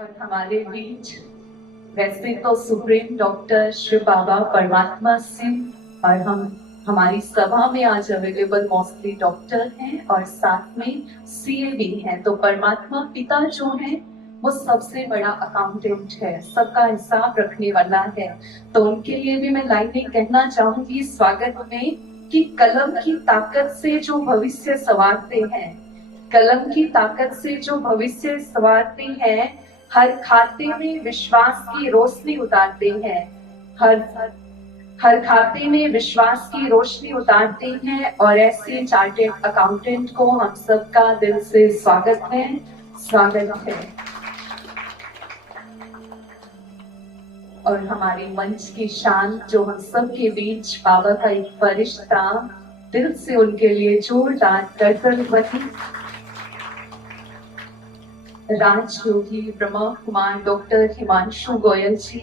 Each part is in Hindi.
और हमारे बीच वैसे तो सुप्रीम डॉक्टर श्री बाबा परमात्मा सिंह और हमारी सभा में आज अवेलेबल मोस्टली डॉक्टर हैं और साथ में सीए भी हैं। तो परमात्मा पिता जो है वो सबसे बड़ा अकाउंटेंट है, सबका हिसाब रखने वाला है। तो उनके लिए भी मैं लाइनें कहना चाहूंगी स्वागत में कि कलम की ताकत से जो भविष्य संवारते हैं, कलम की ताकत से जो भविष्य संवारते हैं, हर खाते में विश्वास की रोशनी उतारते हैं, हर खाते में विश्वास की रोशनी उतारते हैं। और ऐसे चार्टेड अकाउंटेंट को हम सबका दिल से स्वागत है, स्वागत है। और हमारे मंच की शान जो हम सब के बीच बाबा का एक फरिश्ता, दिल से उनके लिए जोरदार करतल बनी राजयोगी ब्रह्मा कुमार डॉक्टर हिमांशु गोयल जी।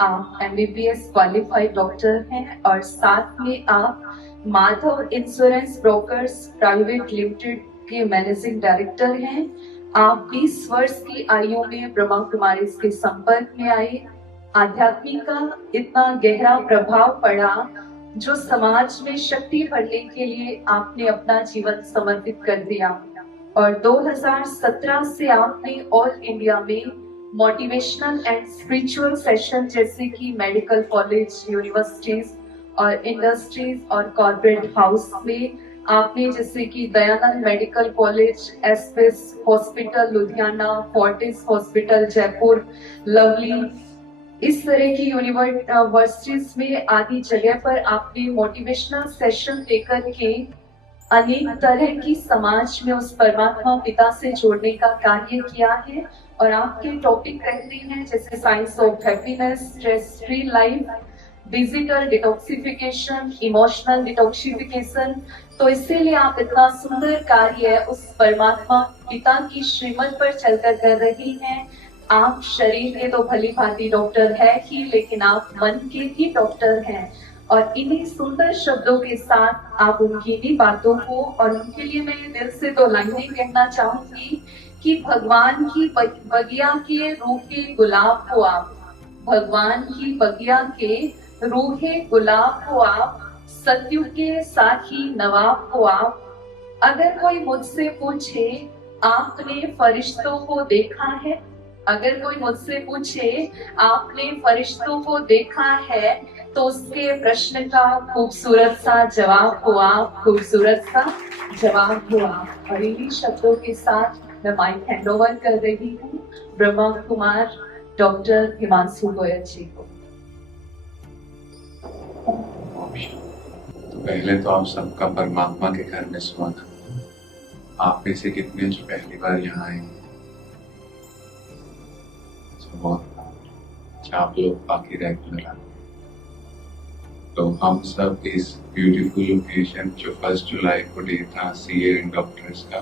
आप MBBS क्वालिफाइड डॉक्टर हैं और साथ में आप Madhav insurance brokers private limited के मैनेजिंग डायरेक्टर हैं। आप 20 वर्ष की आयु में ब्रह्मा कुमारी के संपर्क में आए। आध्यात्मिक का इतना गहरा प्रभाव पड़ा जो समाज में शक्ति भरने के लिए आपने अपना जीवन समर्पित कर दिया। और 2017 से आपने ऑल इंडिया में मोटिवेशनल एंड स्पिरिचुअल सेशन जैसे कि मेडिकल कॉलेज, यूनिवर्सिटीज और इंडस्ट्रीज और कॉर्पोरेट हाउस में आपने जैसे कि Dayanand medical college, SPS hospital Ludhiana, Fortis hospital Jaipur, lovely, इस तरह की यूनिवर्सिटीज में आदि जगह पर आपने मोटिवेशनल सेशन लेकर के अनेक तरह की समाज में उस परमात्मा पिता से जोड़ने का कार्य किया है। और आपके टॉपिक रहते हैं जैसे science of happiness, stress free life, digital detoxification, emotional detoxification. तो इसीलिए आप इतना सुंदर कार्य उस परमात्मा पिता की श्रीमत पर चलकर कर रही हैं। आप शरीर के तो भली भांति डॉक्टर है ही, लेकिन आप मन के भी डॉक्टर हैं। और इन्हीं सुंदर शब्दों के साथ आप उनकी भी बातों को, और उनके लिए मैं दिल से तो लाइनें कहना चाहूंगी कि भगवान की बगिया के रूहे गुलाब हो आप, भगवान की बगिया के रूहे गुलाब हो आप, सतयुग के साथी नवाब हो आप। अगर कोई मुझसे पूछे आपने फरिश्तों को देखा है, अगर कोई मुझसे पूछे आपने फरिश्तों को देखा है, तो उसके प्रश्न का खूबसूरत सा जवाब हो आप, खूबसूरत सा जवाब हो आप। और इन्हीं शब्दों के साथ मैं माइक हैंड ओवर कर रही हूँ ब्रह्मा कुमार डॉक्टर हिमांशु गोयल जी को। तो पहले तो आप सबका परमात्मा के घर में स्वागत। आप में से कितने जो पहली बार यहाँ आए? बहुत अच्छा, आप लोग बाकी रेगुलर आए। तो हम सब इस ब्यूटीफुल ओकेजन जो 1 जुलाई को डे था सीए एंड डॉक्टर्स का,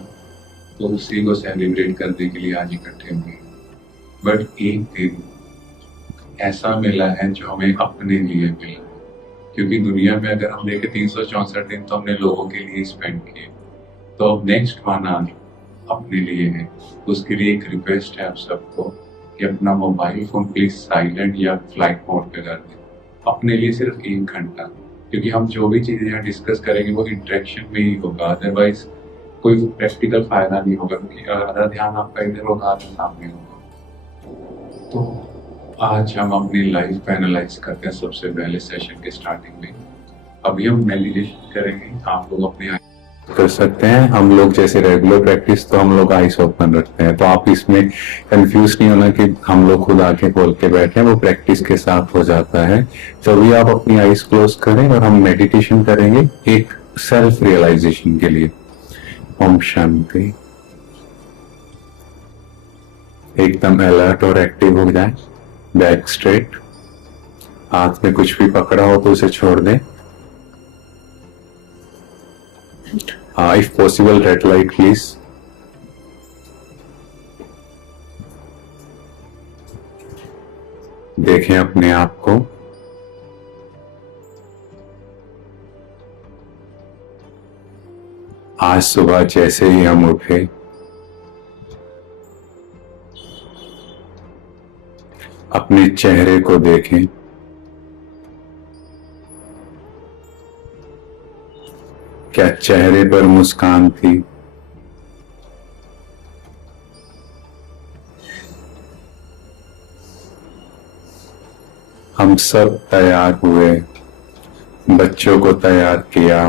तो उसी को सेलिब्रेट करने के लिए आज इकट्ठे हुए। बट एक दिन ऐसा मिला है जो हमें अपने लिए मिला, क्योंकि दुनिया में अगर हम देखें 364 दिन तो हमने लोगों के लिए स्पेंड किए। तो अब नेक्स्ट 1 आवर अपने लिए है। उसके लिए एक रिक्वेस्ट है आप सबको कि अपना मोबाइल फोन प्लीज साइलेंट या फ्लाइट मोड पे कर दें, अपने लिए सिर्फ 1 घंटा। क्योंकि हम जो भी चीजें यहाँ डिस्कस करेंगे वो इंटरेक्शन में ही होगा, अदरवाइज कोई प्रैक्टिकल फायदा नहीं होगा, क्योंकि आधा ध्यान आपका इधर होगा, आधा सामने होगा। तो आज हम अपनी लाइफ पे एनालाइज करते हैं। सबसे पहले सेशन के स्टार्टिंग में अभी हम मेडिटेशन करेंगे। आप लोग अपने कर सकते हैं। हम लोग जैसे रेगुलर प्रैक्टिस तो हम लोग आइस ओपन रखते हैं, तो आप इसमें कंफ्यूज नहीं होना कि हम लोग खुद आंखें खोल के बैठे हैं, वो प्रैक्टिस के साथ हो जाता है। तो अभी आप अपनी आइस क्लोज करें और हम मेडिटेशन करेंगे एक सेल्फ रियलाइजेशन के लिए। ओम शांति। एकदम अलर्ट और एक्टिव हो जाए, बैक स्ट्रेट, हाथ में कुछ भी पकड़ा हो तो उसे छोड़ दें। If possible, red light please. देखें अपने आप को। आज सुबह जैसे ही हम उठे अपने चेहरे को देखें। क्या चेहरे पर मुस्कान थी? हम सब तैयार हुए, बच्चों को तैयार किया,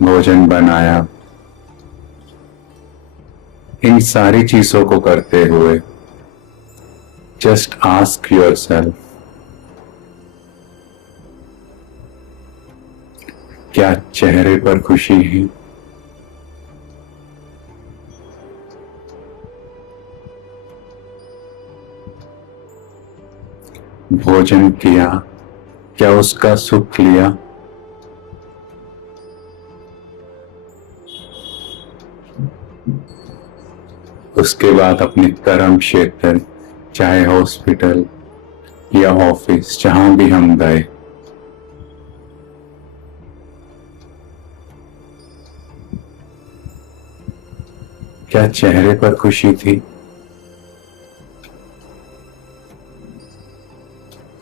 भोजन बनाया। इन सारी चीजों को करते हुए जस्ट आस्क योरसेल्फ, क्या चेहरे पर खुशी है? भोजन किया, क्या उसका सुख लिया? उसके बाद अपने कर्म क्षेत्र, चाहे हॉस्पिटल या ऑफिस, जहां भी हम गए, क्या चेहरे पर खुशी थी?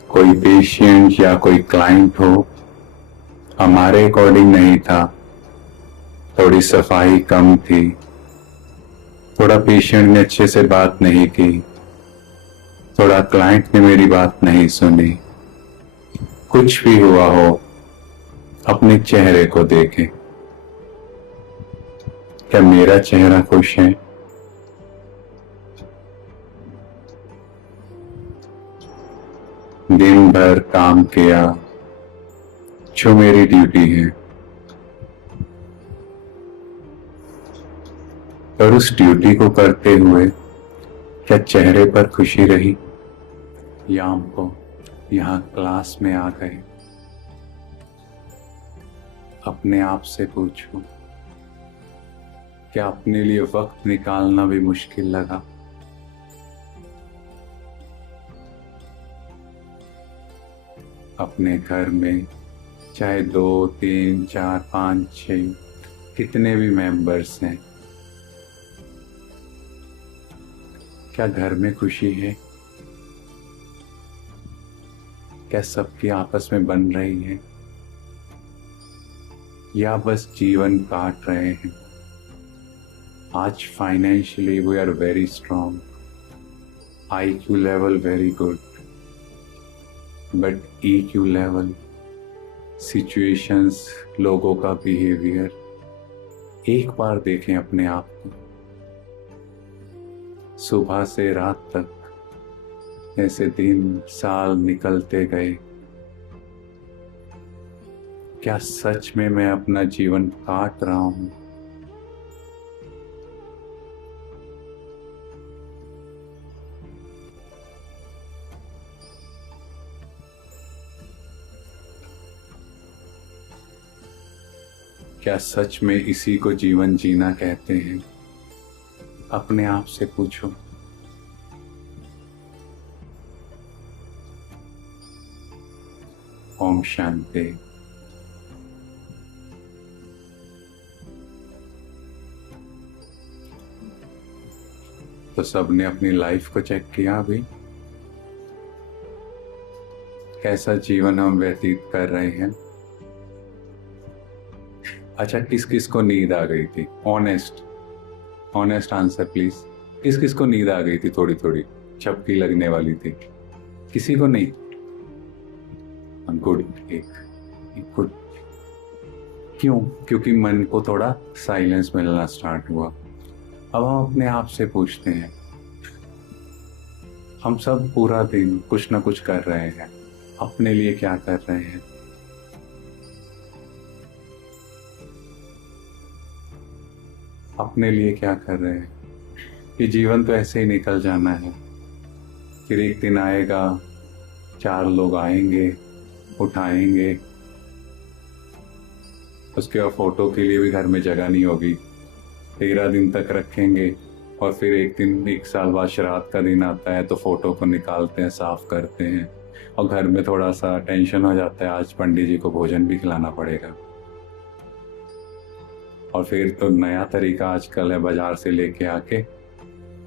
कोई पेशेंट या कोई क्लाइंट हो, हमारे अकॉर्डिंग नहीं था, थोड़ी सफाई कम थी, थोड़ा पेशेंट ने अच्छे से बात नहीं की, थोड़ा क्लाइंट ने मेरी बात नहीं सुनी, कुछ भी हुआ हो, अपने चेहरे को देखें। क्या मेरा चेहरा खुश है? दिन भर काम किया, जो मेरी ड्यूटी है, और उस ड्यूटी को करते हुए क्या चेहरे पर खुशी रही? या हमको यहाँ क्लास में आ गए, अपने आप से पूछो, क्या अपने लिए वक्त निकालना भी मुश्किल लगा? अपने घर में चाहे 2, 3, 4, 5, 6 कितने भी मेंबर्स हैं, क्या घर में खुशी है? क्या सबकी आपस में बन रही है, या बस जीवन काट रहे हैं? आज financially we are very strong, IQ level very good, but EQ level, situations, लोगों का बिहेवियर, एक बार देखें अपने आप को। सुबह से रात तक ऐसे दिन साल निकलते गए, क्या सच में मैं अपना जीवन काट रहा हूं? क्या सच में इसी को जीवन जीना कहते हैं? अपने आप से पूछो। ओम शांति। तो सबने अपनी लाइफ को चेक किया अभी? कैसा जीवन हम व्यतीत कर रहे हैं? अच्छा, किस किस को नींद आ गई थी? Honest answer please. किस किस को नींद आ गई थी? थोड़ी थोड़ी झपकी लगने वाली थी? किसी को नहीं? गुड, एक गुड। क्यों? क्योंकि मन को थोड़ा साइलेंस मिलना स्टार्ट हुआ। अब हम अपने आप से पूछते हैं, हम सब पूरा दिन कुछ ना कुछ कर रहे हैं, अपने लिए क्या कर रहे हैं? अपने लिए क्या कर रहे हैं? ये जीवन तो ऐसे ही निकल जाना है, फिर एक दिन आएगा, 4 लोग आएंगे, उठाएंगे, उसके बाद फोटो के लिए भी घर में जगह नहीं होगी, 13 दिन तक रखेंगे, और फिर एक दिन 1 साल बाद श्राद्ध का दिन आता है तो फोटो को निकालते हैं, साफ करते हैं, और घर में थोड़ा सा टेंशन हो जाता है, आज पंडित जी को भोजन भी खिलाना पड़ेगा। और फिर तो नया तरीका आजकल है, बाजार से लेके आके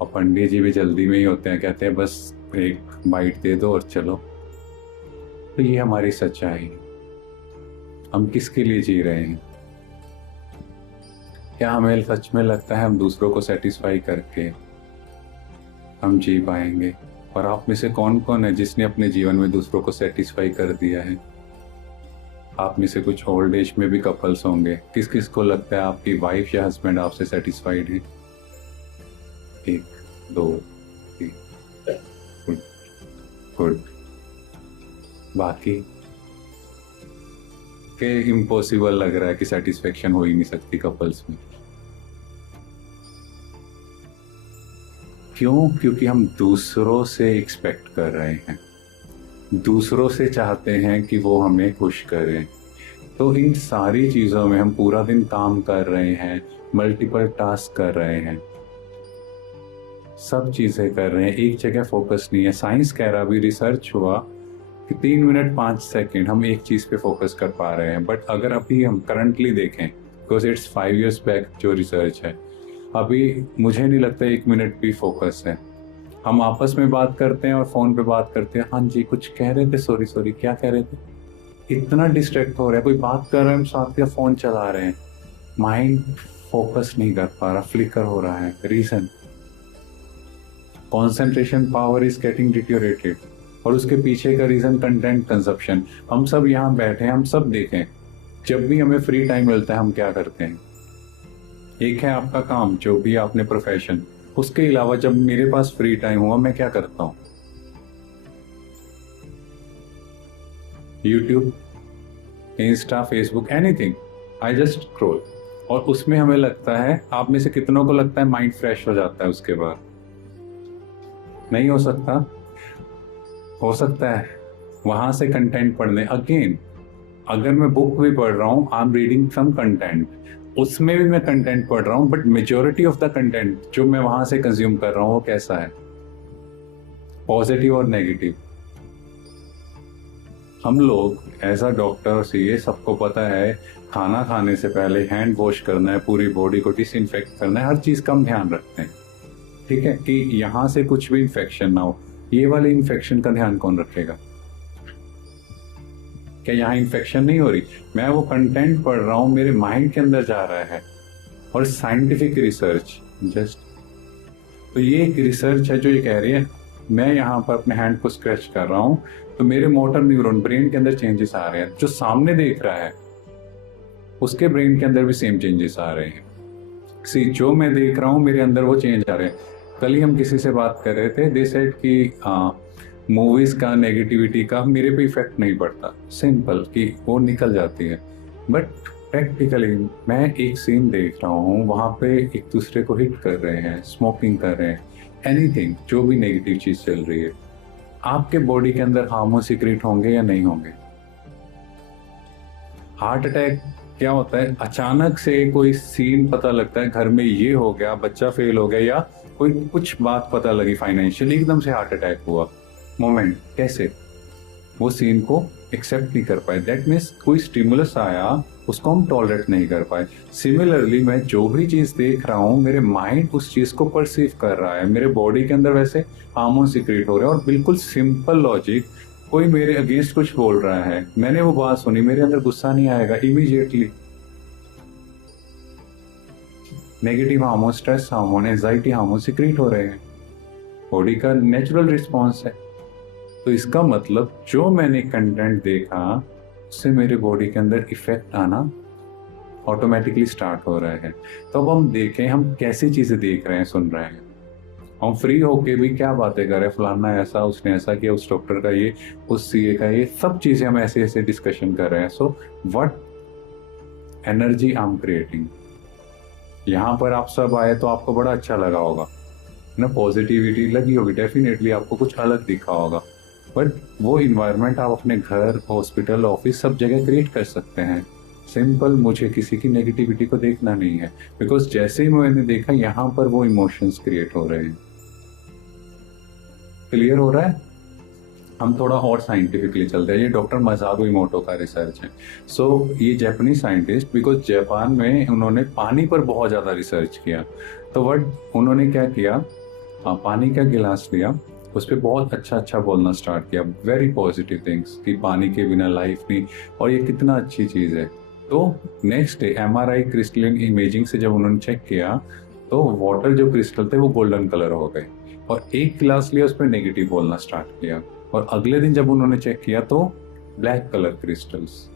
और पंडित जी भी जल्दी में ही होते हैं, कहते हैं बस एक बाइट दे दो और चलो। तो ये हमारी सच्चाई है। हम किसके लिए जी रहे हैं? क्या हमें सच में लगता है हम दूसरों को सेटिस्फाई करके हम जी पाएंगे? और आप में से कौन कौन है जिसने अपने जीवन में दूसरों को सेटिस्फाई कर दिया है? आप में से कुछ ओल्ड एज में भी कपल्स होंगे। किस किस को लगता है आपकी वाइफ या हस्बैंड आपसे सेटिस्फाइड है? 1 2 3 गुड। बाकी के इम्पॉसिबल लग रहा है कि सेटिस्फेक्शन हो ही नहीं सकती कपल्स में। क्यों? क्योंकि हम दूसरों से एक्सपेक्ट कर रहे हैं, दूसरों से चाहते हैं कि वो हमें खुश करें। तो इन सारी चीजों में हम पूरा दिन काम कर रहे हैं, मल्टीपल टास्क कर रहे हैं, सब चीजें कर रहे हैं, एक जगह फोकस नहीं है। साइंस कह रहा, अभी रिसर्च हुआ कि 3 मिनट 5 सेकंड हम एक चीज पे फोकस कर पा रहे हैं। बट अगर अभी हम करंटली देखें, बिकॉज इट्स 5 years बैक जो रिसर्च है, अभी मुझे नहीं लगता 1 मिनट भी फोकस है। हम आपस में बात करते हैं और फोन पे बात करते हैं, हाँ जी कुछ कह रहे थे, सॉरी क्या कह रहे थे, इतना डिस्ट्रैक्ट हो रहा है, कोई बात कर रहे हैं हम साथ या फोन चला रहे हैं, माइंड फोकस नहीं कर पा रहा, फ्लिकर हो रहा है। Reason, concentration power is getting deteriorated. और उसके पीछे का रीजन कंटेंट कंजप्शन। हम सब यहाँ बैठे हैं, हम सब देखें, जब भी हमें फ्री टाइम मिलता है हम क्या करते हैं? एक है आपका काम, जो भी आपने प्रोफेशन, उसके अलावा जब मेरे पास फ्री टाइम हुआ मैं क्या करता हूँ? YouTube, Insta, Facebook, anything, I just scroll. और उसमें हमें लगता है, आप में से कितनों को लगता है माइंड फ्रेश हो जाता है उसके बाद? नहीं हो सकता? हो सकता है। वहां से कंटेंट पढ़ने अगेन, अगर मैं बुक भी पढ़ रहा हूँ, I am reading some content, उसमें भी मैं कंटेंट पढ़ रहा हूँ, but majority of the content जो मैं वहां से कंज्यूम कर रहा हूँ वो कैसा है? पॉजिटिव और नेगेटिव। हम लोग एज अ डॉक्टर, ये सबको पता है, खाना खाने से पहले हैंड वॉश करना है, पूरी बॉडी को डिसइंफेक्ट करना है, हर चीज का हम ध्यान रखते हैं, ठीक है, कि यहां से कुछ भी इंफेक्शन ना हो। ये वाले इंफेक्शन का ध्यान कौन रखेगा? क्या यहाँ इंफेक्शन नहीं हो रही? मैं वो कंटेंट पढ़ रहा हूँ, मेरे माइंड के अंदर जा रहा है। और साइंटिफिक रिसर्च जस्ट, तो ये एक रिसर्च है जो ये कह रही है, मैं यहाँ पर अपने हैंड को स्क्रैच कर रहा हूँ तो मेरे मोटर न्यूरॉन ब्रेन के अंदर चेंजेस आ रहे हैं, जो सामने देख रहा है उसके ब्रेन के अंदर भी सेम चेंजेस आ रहे हैं। सी, जो मैं देख रहा हूँ मेरे अंदर वो चेंज आ रहे हैं। कल ही हम किसी से बात कर रहे थे, दे सेड कि मूवीज का, नेगेटिविटी का मेरे पे इफेक्ट नहीं पड़ता, सिंपल, कि वो निकल जाती है। बट प्रैक्टिकली मैं एक सीन देख रहा हूँ, वहां पे एक दूसरे को हिट कर रहे हैं, स्मोकिंग कर रहे हैं, एनीथिंग, जो भी नेगेटिव चीज चल रही है, आपके बॉडी के अंदर हार्मोन सीक्रेट होंगे या नहीं होंगे? हार्ट अटैक क्या होता है? अचानक से कोई सीन पता लगता है, घर में ये हो गया, बच्चा फेल हो गया, या कोई कुछ बात पता लगी फाइनेंशियली, एकदम से हार्ट अटैक हुआ। मोमेंट कैसे? वो सीन को एक्सेप्ट नहीं कर पाए। दैट मीन्स कोई स्टिमुलस आया, उसको हम टॉलरेट नहीं कर पाए। सिमिलरली मैं जो भी चीज देख रहा हूँ, मेरे माइंड उस चीज को परसीव कर रहा है, मेरे बॉडी के अंदर वैसे हार्मोन सीक्रेट हो रहे हैं। और बिल्कुल सिंपल लॉजिक, कोई मेरे अगेंस्ट कुछ बोल रहा है, मैंने वो बात सुनी, मेरे अंदर गुस्सा नहीं आएगा? Immediately negative hormone, stress hormone, anxiety hormone secrete हो रहे हैं। बॉडी का नेचुरल रिस्पॉन्स है। तो इसका मतलब जो मैंने कंटेंट देखा उससे मेरे बॉडी के अंदर इफेक्ट आना ऑटोमेटिकली स्टार्ट हो रहा है। तो अब हम देखें हम कैसी चीजें देख रहे हैं, सुन रहे हैं। हम फ्री होके भी क्या बातें कर रहे हैं, फलाना ऐसा, उसने ऐसा किया, उस डॉक्टर का ये, उस सीए का ये, सब चीजें हम ऐसे ऐसे डिस्कशन कर रहे हैं। So what energy I am creating. यहाँ पर आप सब आए तो आपको बड़ा अच्छा लगा होगा ना, पॉजिटिविटी लगी होगी, डेफिनेटली आपको कुछ अलग दिखा होगा। बट वो इन्वायरमेंट आप अपने घर, हॉस्पिटल, ऑफिस, सब जगह क्रिएट कर सकते हैं। सिंपल, मुझे किसी की नेगेटिविटी को देखना नहीं है, बिकॉज जैसे ही मैंने देखा यहाँ पर वो इमोशंस क्रिएट हो रहे हैं। क्लियर हो रहा है? हम थोड़ा और साइंटिफिकली चलते हैं। ये डॉक्टर मसारू इमोटो का रिसर्च है। सो ये जापानीज साइंटिस्ट, बिकॉज जापान में उन्होंने पानी पर बहुत ज़्यादा रिसर्च किया। तो वट उन्होंने क्या किया, पानी का गिलास लिया, उस पर बहुत अच्छा बोलना स्टार्ट किया, वेरी पॉजिटिव थिंग्स कि पानी के बिना लाइफ नहीं, और ये कितना अच्छी चीज़ है। तो next day MRI crystalline imaging से जब उन्होंने चेक किया तो वाटर जो क्रिस्टल थे वो गोल्डन कलर हो गए, और एक गिलास लिया, उस पर नेगेटिव बोलना स्टार्ट किया, और अगले दिन जब उन्होंने चेक किया तो ब्लैक कलर क्रिस्टल्स।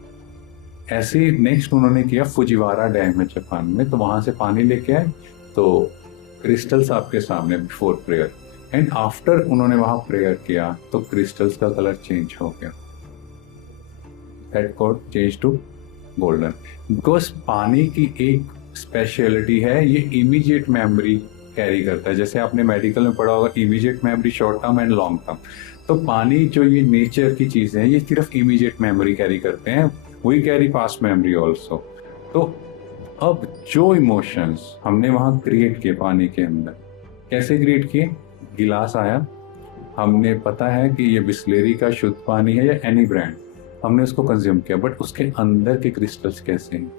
ऐसे ही नेक्स्ट उन्होंने किया फुजिवारा डैम है जापान में, तो वहां से पानी लेके आए तो क्रिस्टल्स आपके सामने बिफोर प्रेयर, एंड आफ्टर उन्होंने वहां प्रेयर किया तो क्रिस्टल्स का कलर चेंज हो गया, that got change to golden. Because पानी की एक स्पेशलिटी है, ये इमीडिएट मेमोरी कैरी करता है। जैसे आपने मेडिकल में पढ़ा होगा immediate memory, short term and long term. तो पानी जो ये नेचर की चीजें हैं, ये सिर्फ इमीडिएट मेमोरी कैरी करते हैं, we carry past memory also. तो अब जो इमोशंस हमने वहां क्रिएट किए पानी के अंदर, कैसे क्रिएट किए? गिलास आया, हमने पता है कि ये बिस्लेरी का शुद्ध पानी है या एनी ब्रांड, हमने उसको कंज्यूम किया, बट उसके अंदर के क्रिस्टल्स कैसे हैं,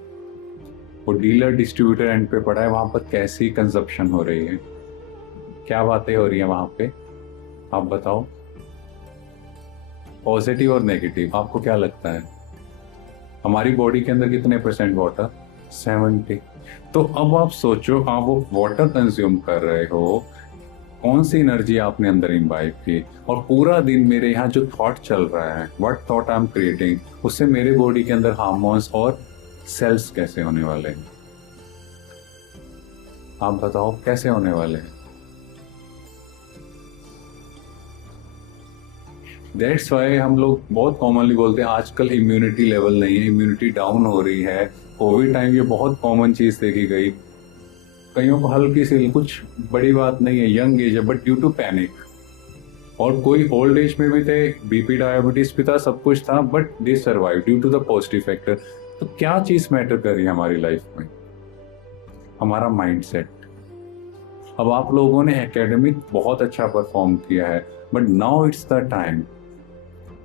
वो डीलर डिस्ट्रीब्यूटर एंड पे पड़ा है, वहां पर कैसी कंजप्शन हो रही है, क्या बातें हो रही है वहां पे, आप बताओ। पॉजिटिव और नेगेटिव, आपको क्या लगता है? हमारी बॉडी के अंदर कितने % वाटर? 70। तो अब आप सोचो, आप वो वाटर कंज्यूम कर रहे हो, कौन सी एनर्जी आपने अंदर इम्बाइब की, और पूरा दिन मेरे यहाँ जो थॉट चल रहा है, what thought I am creating, उससे मेरे बॉडी के अंदर हार्मोन्स और सेल्स कैसे होने वाले हैं, आप बताओ कैसे होने वाले हैं। दैट्स वाई हम लोग बहुत कॉमनली बोलते हैं आजकल इम्यूनिटी लेवल नहीं है, इम्यूनिटी डाउन हो रही है। कोविड टाइम ये बहुत कॉमन चीज देखी गई, कईयों को हल्की सी, कुछ बड़ी बात नहीं है, यंग एज है, बट ड्यू टू पैनिक, और कोई ओल्ड एज में भी थे, बीपी डायबिटीज भी था, सब कुछ था, but they survive due to the positive factor. तो क्या चीज मैटर कर रही है हमारी लाइफ में? हमारा माइंडसेट। अब आप लोगों ने एकेडमिक बहुत अच्छा परफॉर्म किया है, but now it's the time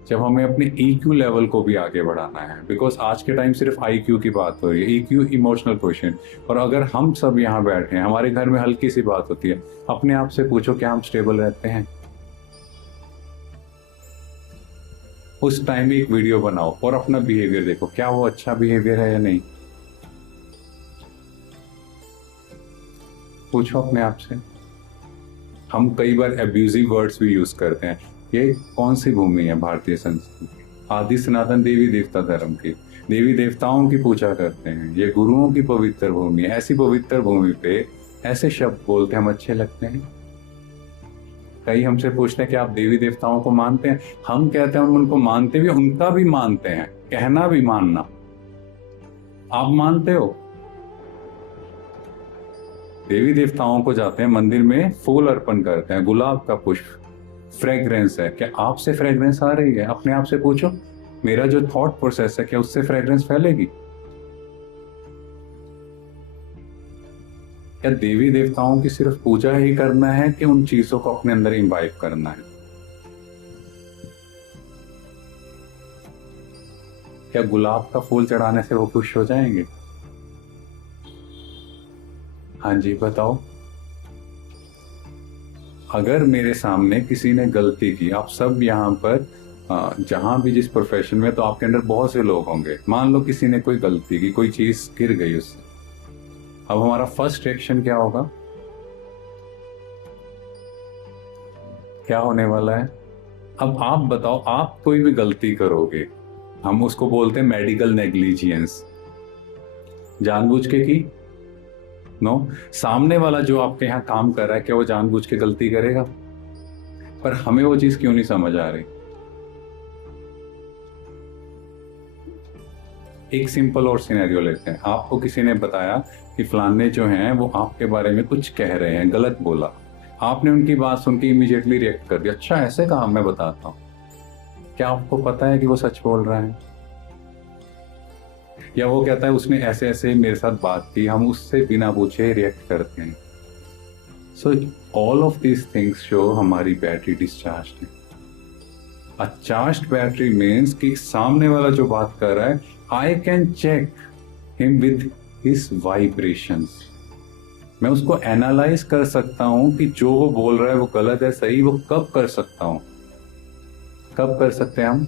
जब हमें अपने EQ लेवल को भी आगे बढ़ाना है, बिकॉज आज के टाइम सिर्फ IQ की बात हो रही है, EQ इमोशनल क्वेश्चन। और अगर हम सब यहाँ बैठे हैं, हमारे घर में हल्की सी बात होती है, अपने आप से पूछो क्या हम स्टेबल रहते हैं? उस टाइम एक वीडियो बनाओ और अपना बिहेवियर देखो, क्या वो अच्छा बिहेवियर है या नहीं, पूछो अपने आप से। हम कई बार एब्यूजिव वर्ड्स भी यूज करते हैं। ये कौन सी भूमि है? भारतीय संस्कृति, आदि सनातन देवी देवता धर्म की, देवी देवताओं की पूजा करते हैं, ये गुरुओं की पवित्र भूमि है। ऐसी पवित्र भूमि पे ऐसे शब्द बोलते हम अच्छे लगते हैं? कई हमसे पूछते हैं कि आप देवी देवताओं को मानते हैं? हम कहते हैं उनको मानते भी, उनका भी मानते हैं, कहना भी मानना। आप मानते हो? देवी देवताओं को जाते हैं मंदिर में, फूल अर्पण करते हैं, गुलाब का पुष्प, फ्रेग्रेंस है, क्या आपसे फ्रेग्रेंस आ रही है? अपने आप से पूछो, मेरा जो थॉट प्रोसेस है क्या उससे फ्रेग्रेंस फैलेगी? क्या देवी देवताओं की सिर्फ पूजा ही करना है कि उन चीजों को अपने अंदर इम्बाइब करना है? क्या गुलाब का फूल चढ़ाने से वो खुश हो जाएंगे? हाँ जी बताओ। अगर मेरे सामने किसी ने गलती की, आप सब यहाँ पर जहां भी जिस प्रोफेशन में, तो आपके अंदर बहुत से लोग होंगे, मान लो किसी ने कोई गलती की, कोई चीज गिर गई उससे, अब हमारा फर्स्ट रिएक्शन क्या होगा? क्या होने वाला है? अब आप बताओ, आप कोई भी गलती करोगे, हम उसको बोलते हैं मेडिकल नेग्लिजियंस, जानबूझ के की? नो। सामने वाला जो आपके यहाँ काम कर रहा है, क्या वो जानबूझ के गलती करेगा? पर हमें वो चीज क्यों नहीं समझ आ रही? एक सिंपल और सिनेरियो लेते हैं। आपको किसी ने बताया कि फलाने जो हैं वो आपके बारे में कुछ कह रहे हैं, गलत बोला, आपने उनकी बात सुन के इमीडिएटली रिएक्ट कर दिया, अच्छा ऐसे कहा, मैं बताता हूं। क्या आपको पता है कि वो सच बोल रहा है? या वो कहता है उसने ऐसे ऐसे मेरे साथ बात की, हम उससे बिना पूछे रिएक्ट करते हैं। So all of these things show हमारी बैटरी डिस्चार्ज है। अ चार्ज्ड बैटरी मीन्स कि सामने वाला जो बात कर रहा है, I can check him with his vibrations. मैं उसको एनालाइज कर सकता हूं कि जो वो बोल रहा है वो गलत है सही, वो कब कर सकता हूं, कब कर सकते हैं हम,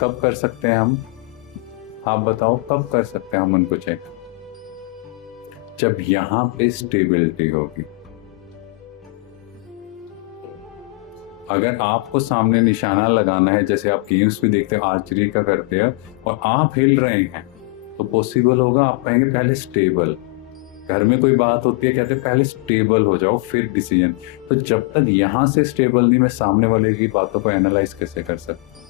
कब कर सकते हैं हम, आप बताओ कब कर सकते हैं हम उनको चेक? जब यहां पे स्टेबिलिटी होगी। अगर आपको सामने निशाना लगाना है, जैसे आप गेम्स भी देखते हो, आर्चरी का करते हैं, और आप हिल रहे हैं, तो पॉसिबल होगा आप कहेंगे पहले स्टेबल। घर में कोई बात होती है, कहते हैं पहले स्टेबल हो जाओ फिर डिसीजन। तो जब तक यहां से स्टेबल नहीं, मैं सामने वाले की बातों को एनालाइज कैसे कर सकता?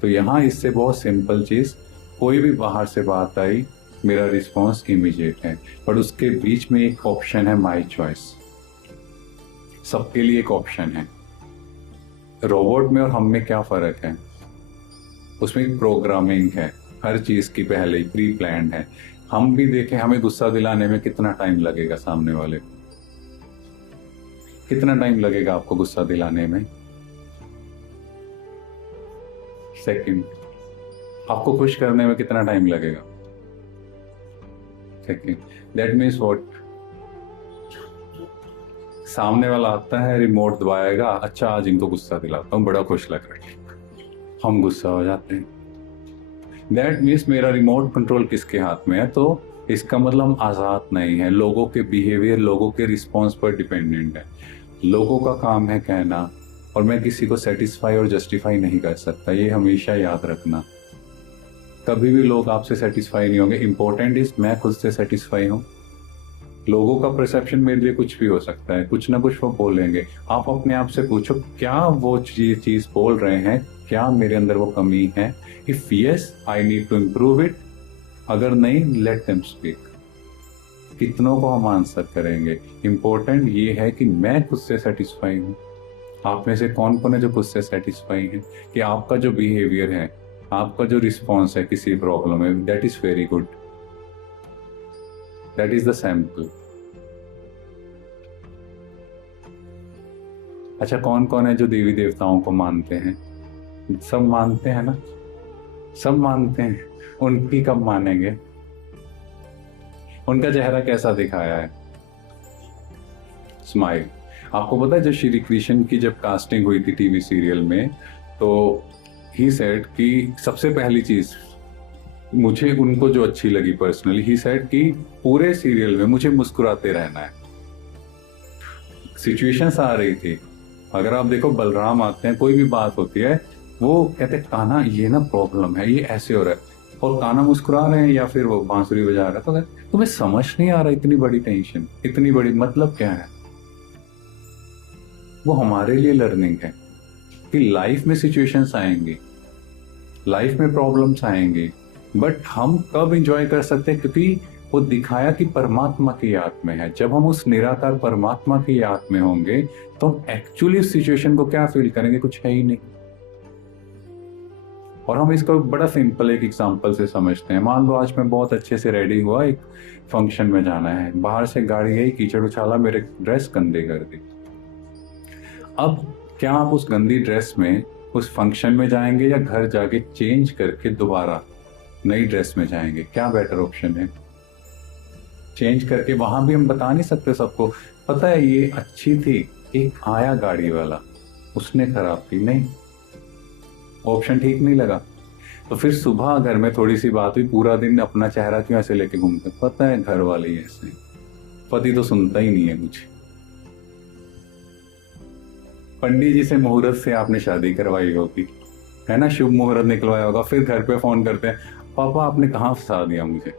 तो यहाँ इससे बहुत सिंपल चीज, कोई भी बाहर से बात आई, मेरा रिस्पॉन्स इमीडिएट है, पर उसके बीच में एक ऑप्शन है माई चॉइस। सबके लिए एक ऑप्शन है। रोबोट में और हम में क्या फर्क है? उसमें एक प्रोग्रामिंग है, हर चीज की पहले ही प्री प्लान्ड है। हम भी देखें, हमें गुस्सा दिलाने में कितना टाइम लगेगा सामने वाले को? कितना टाइम लगेगा आपको गुस्सा दिलाने में? सेकंड। आपको खुश करने में कितना टाइम लगेगा? सेकंड। That means what? सामने वाला आता है, रिमोट दबाएगा, अच्छा आज इनको गुस्सा दिलाता हूं, बड़ा खुश लग रहा है, हम गुस्सा हो जाते हैं। दैट मीन्स मेरा रिमोट कंट्रोल किसके हाथ में है? तो इसका मतलब हम आजाद नहीं है। लोगों के बिहेवियर, लोगों के रिस्पॉन्स पर डिपेंडेंट है। लोगों का काम है कहना, और मैं किसी को सेटिस्फाई और जस्टिफाई नहीं कर सकता। ये हमेशा याद रखना। कभी भी लोग आपसे सेटिस्फाई नहीं होंगे। इंपॉर्टेंट इज मैं खुद से सेटिस्फाई हूं। लोगों का परसेप्शन मेरे लिए कुछ भी हो सकता है, कुछ ना कुछ वो बोलेंगे। आप अपने आप से पूछो, क्या वो चीज बोल रहे हैं, क्या मेरे अंदर वो कमी है? If yes, I need to improve it. अगर नहीं, लेट देम स्पीक। कितनों को हम आंसर करेंगे? इंपॉर्टेंट ये है कि मैं खुद से सेटिस्फाई हूं। आप में से कौन कौन है जो खुद से सेटिस्फाई है कि आपका जो बिहेवियर है, आपका जो रिस्पॉन्स है किसी प्रॉब्लम में, that is very good, that is the sample. अच्छा, कौन कौन है जो देवी देवताओं को मानते हैं? सब मानते हैं ना? सब मानते हैं। उनकी कब मानेंगे? उनका चेहरा कैसा दिखाया है? स्माइल। आपको पता है जब श्री कृष्ण की जब कास्टिंग हुई थी टीवी सीरियल में, तो ही सेड कि सबसे पहली चीज मुझे उनको जो अच्छी लगी पर्सनली, ही सेड कि पूरे सीरियल में मुझे मुस्कुराते रहना है। सिचुएशंस आ रही थी, अगर आप देखो बलराम आते हैं, कोई भी बात होती है, वो कहते हैं कान्हा ये ना प्रॉब्लम है, ये ऐसे हो रहा है, और कान्हा मुस्कुरा रहे हैं या फिर वो बांसुरी बजा रहा है। तो तुम्हें समझ नहीं आ रहा इतनी बड़ी टेंशन, इतनी बड़ी मतलब क्या है? वो हमारे लिए लर्निंग है कि लाइफ में सिचुएशंस आएंगी, लाइफ में प्रॉब्लम्स आएंगी, बट हम कब एंजॉय कर सकते हैं? क्योंकि वो दिखाया कि परमात्मा की याद में है। जब हम उस निराकार परमात्मा की याद में होंगे तो हम एक्चुअली उस सिचुएशन को क्या फील करेंगे? कुछ है ही नहीं। और हम इसको बड़ा सिंपल एक एग्जांपल से समझते हैं। मान लो आज मैं बहुत अच्छे से रेडी हुआ, एक फंक्शन में जाना है, बाहर से गाड़ी आई, कीचड़ उछाला, मेरे ड्रेस गंदे कर दी। अब क्या आप उस गंदी ड्रेस में उस फंक्शन में जाएंगे या घर जाके चेंज करके दोबारा नई ड्रेस में जाएंगे? क्या बेटर ऑप्शन है? चेंज करके वहां भी हम बता नहीं सकते सबको, पता है ये अच्छी थी, एक आया गाड़ी वाला उसने खराब की, नहीं, ऑप्शन ठीक नहीं लगा। तो फिर सुबह घर में थोड़ी सी बात हुई, पूरा दिन अपना चेहरा क्यों ऐसे लेके घूमते? पता है घर वाले ही ऐसे, पति तो सुनता ही नहीं है कुछ। पंडित जी से मुहूर्त से आपने शादी करवाई होगी, है ना, शुभ मुहूर्त निकलवाया होगा, फिर घर पे फोन करते हैं, पापा आपने कहाँ फंसा दिया मुझे।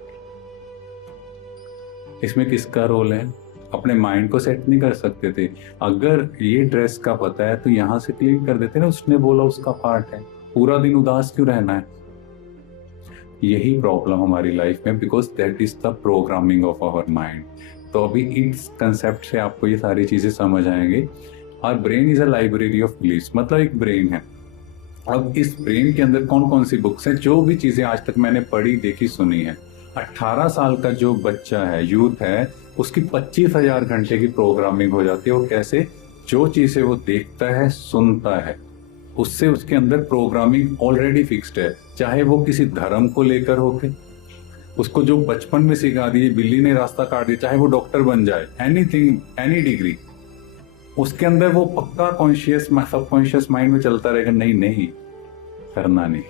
इसमें किसका रोल है? अपने माइंड को सेट नहीं कर सकते थे? अगर ये ड्रेस का पता है तो यहाँ से क्लीन कर देते ना, उसने बोला उसका पार्ट है, पूरा दिन उदास क्यों रहना है? यही प्रॉब्लम हमारी लाइफ में, because that is the programming of our mind. तो अभी इस कंसेप्ट से आपको ये सारी चीजें समझ आएंगे। और brain is a library of beliefs, मतलब एक ब्रेन है। अब इस ब्रेन के अंदर कौन कौन सी बुक्स हैं? जो भी चीजें आज तक मैंने पढ़ी, देखी, सुनी है, 18 साल का जो बच्चा है, यूथ है, उसकी 25,000 घंटे की प्रोग्रामिंग हो जाती है। वो कैसे? जो चीजें वो देखता है, सुनता है, उससे उसके अंदर प्रोग्रामिंग ऑलरेडी फिक्स्ड है। चाहे वो किसी धर्म को लेकर होके, उसको जो बचपन में सिखा दिए, बिल्ली ने रास्ता काट दिया, चाहे वो डॉक्टर बन जाए, एनीथिंग, एनी डिग्री, उसके अंदर वो पक्का कॉन्शियस सबकॉन्शियस माइंड में चलता रहेगा, नहीं नहीं करना नहीं।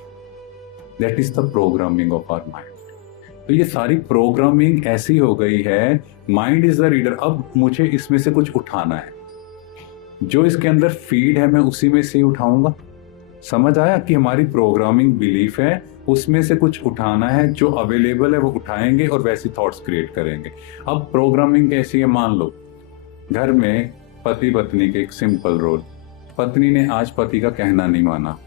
That is the programming of our mind. तो ये सारी प्रोग्रामिंग ऐसी हो गई है, माइंड इज द रीडर। अब मुझे इसमें से कुछ उठाना है, जो इसके अंदर फीड है मैं उसी में से ही उठाऊंगा। समझ आया कि हमारी प्रोग्रामिंग बिलीफ है, उसमें से कुछ उठाना है, जो अवेलेबल है वो उठाएंगे और वैसी थॉट्स क्रिएट करेंगे। अब प्रोग्रामिंग कैसी है, मान लो घर में पति पत्नी के एक सिंपल रोल, पत्नी ने आज पति का कहना नहीं माना,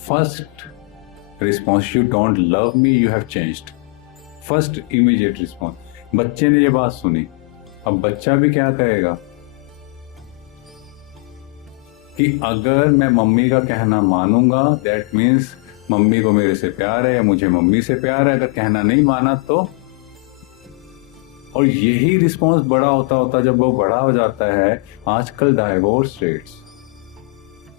first response, you don't love me, you have changed, first immediate response. बच्चे ने ये बात सुनी, अब बच्चा भी क्या कहेगा कि अगर मैं मम्मी का कहना मानूंगा दैट मीन्स मम्मी को मेरे से प्यार है या मुझे मम्मी से प्यार है, अगर कहना नहीं माना तो। और यही रिस्पॉन्स बड़ा होता होता जब वो बड़ा हो जाता है, आजकल डाइवोर्स रेट्स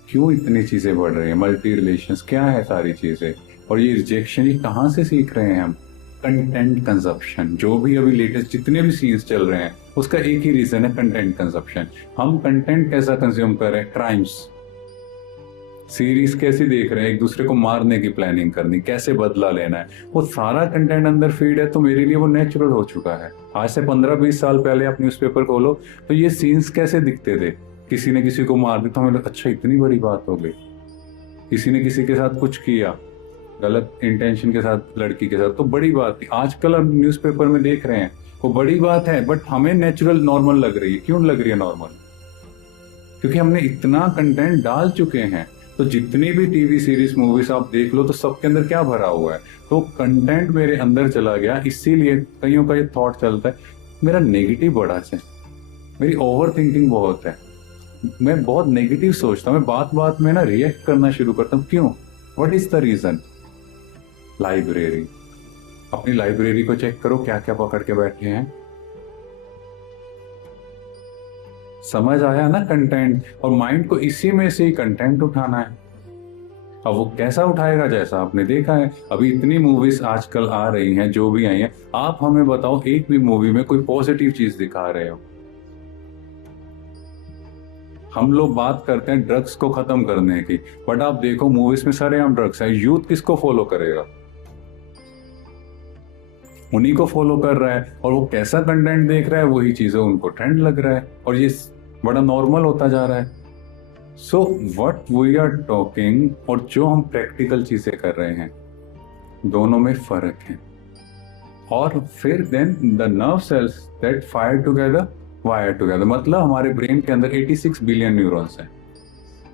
क्यों इतनी चीजें बढ़ रही है, मल्टी रिलेशंस, क्या है सारी चीजें, और ये रिजेक्शन ये कहाँ से सीख रहे हैं हम? Content consumption. जो भी अभी लेटेस्ट जितने भी सीन्स चल रहे हैं उसका एक ही रीजन है, कंटेंट कंजप्शन। हम कंटेंट कैसा कंज्यूम कर रहे हैं? क्राइम्स, सीरीज कैसी देख रहे हैं, एक दूसरे को मारने की प्लानिंग करनी, कैसे बदला लेना है, वो सारा कंटेंट अंदर फीड है। तो मेरे लिए वो नेचुरल हो चुका है। आज से 15-20 साल पहले आप न्यूज़पेपर खोलो तो ये सीन्स कैसे दिखते थे, किसी ने किसी को मार दिया तो हमें अच्छा इतनी बड़ी बात हो गई, किसी ने किसी के साथ कुछ किया गलत इंटेंशन के साथ लड़की के साथ तो बड़ी बात थी। आजकल हम न्यूज़पेपर में देख रहे हैं वो बड़ी बात है, बट हमें नेचुरल नॉर्मल लग रही है। क्यों लग रही है नॉर्मल? क्योंकि हमने इतना कंटेंट डाल चुके हैं। तो जितनी भी टीवी सीरीज मूवीज आप देख लो तो सबके अंदर क्या भरा हुआ है, तो कंटेंट मेरे अंदर चला गया। इसीलिए कईयों का ये थॉट चलता है मेरा नेगेटिव बड़ा है, मेरी ओवर थिंकिंग बहुत है, मैं बहुत नेगेटिव सोचता हूँ, मैं बात बात में ना रिएक्ट करना शुरू करता हूँ। क्यों? What is the reason? Library, अपनी लाइब्रेरी को चेक करो, क्या क्या पकड़ के बैठे हैं। समझ आया ना कंटेंट? और माइंड को इसी में से ही कंटेंट उठाना है। अब वो कैसा उठाएगा? जैसा आपने देखा है अभी इतनी मूवीज आजकल आ रही हैं, जो भी आई हैं, आप हमें बताओ एक भी मूवी में कोई पॉजिटिव चीज दिखा रहे हो? हम लोग बात करते हैं ड्रग्स को खत्म करने की, बट आप देखो मूवीज में सरेआम ड्रग्स है। यूथ किसको फॉलो करेगा? उन्हीं को फॉलो कर रहा है, और वो कैसा कंटेंट देख रहा है वही चीजें उनको ट्रेंड लग रहा है, और ये बड़ा नॉर्मल होता जा रहा है। So what we are talking और जो हम प्रैक्टिकल चीजें कर रहे हैं, दोनों में फर्क है। और फिर then the nerve cells that fire together wire together, मतलब हमारे ब्रेन के अंदर 86 बिलियन न्यूरॉन्स हैं,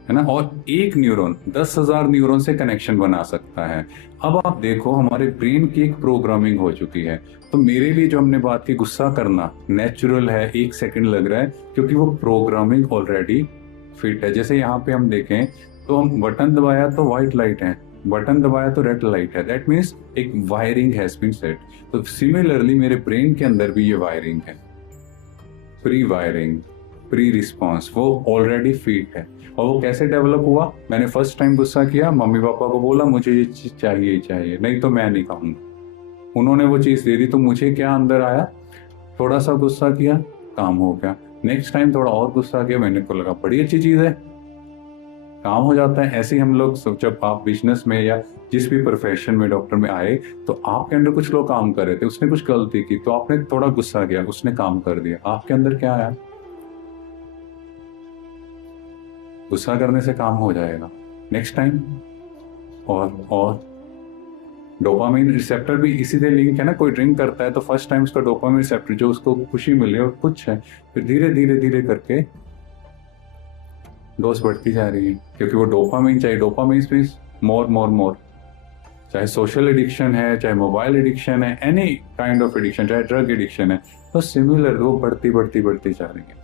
है ना, और एक न्यूरॉन 10,000 न्यूरॉन से कनेक्शन बना सकता है। अब आप देखो हमारे ब्रेन की एक प्रोग्रामिंग हो चुकी है। तो मेरे लिए जो हमने बात की गुस्सा करना नेचुरल है, 1 सेकंड लग रहा है, क्योंकि वो प्रोग्रामिंग ऑलरेडी फिट है। जैसे यहाँ पे हम देखें तो हम बटन दबाया तो व्हाइट लाइट है, बटन दबाया तो रेड लाइट है, दैट मीन्स एक वायरिंग हैज बीन सेट। तो सिमिलरली मेरे ब्रेन के अंदर भी ये वायरिंग है, प्री वायरिंग, प्री रिस्पॉन्स, वो ऑलरेडी फिट है। और वो कैसे डेवलप हुआ? मैंने फर्स्ट टाइम गुस्सा किया, मम्मी पापा को बोला मुझे ये चीज चाहिए ही चाहिए, नहीं तो मैं नहीं खाऊंगा। उन्होंने वो चीज दे दी, तो मुझे क्या अंदर आया? थोड़ा सा गुस्सा किया, काम हो गया। नेक्स्ट टाइम थोड़ा और गुस्सा किया, मैंने को लगा बड़ी अच्छी चीज है, काम हो जाता है। ऐसे ही हम लोग, जब आप बिजनेस में या जिस भी प्रोफेशन में डॉक्टर में आए तो आपके अंदर कुछ लोग काम कर रहे थे, उसने कुछ गलती की तो आपने थोड़ा गुस्सा किया, उसने काम कर दिया, आपके अंदर क्या आया? गुस्सा करने से काम हो जाएगा नेक्स्ट टाइम। और डोपामिन रिसेप्टर भी इसी से लिंक है ना। कोई ड्रिंक करता है तो फर्स्ट टाइम उसका डोपामिन रिसेप्टर जो उसको खुशी मिले और कुछ है, फिर धीरे धीरे धीरे करके डोज बढ़ती जा रही है, क्योंकि वो डोपामिन चाहिए। डोपामिन मींस मोर मोर मोर, चाहे सोशल एडिक्शन है, चाहे मोबाइल एडिक्शन है, एनी काइंड ऑफ एडिक्शन, चाहे ड्रग एडिक्शन है, तो सिमिलर वो बढ़ती बढ़ती बढ़ती जा रही है।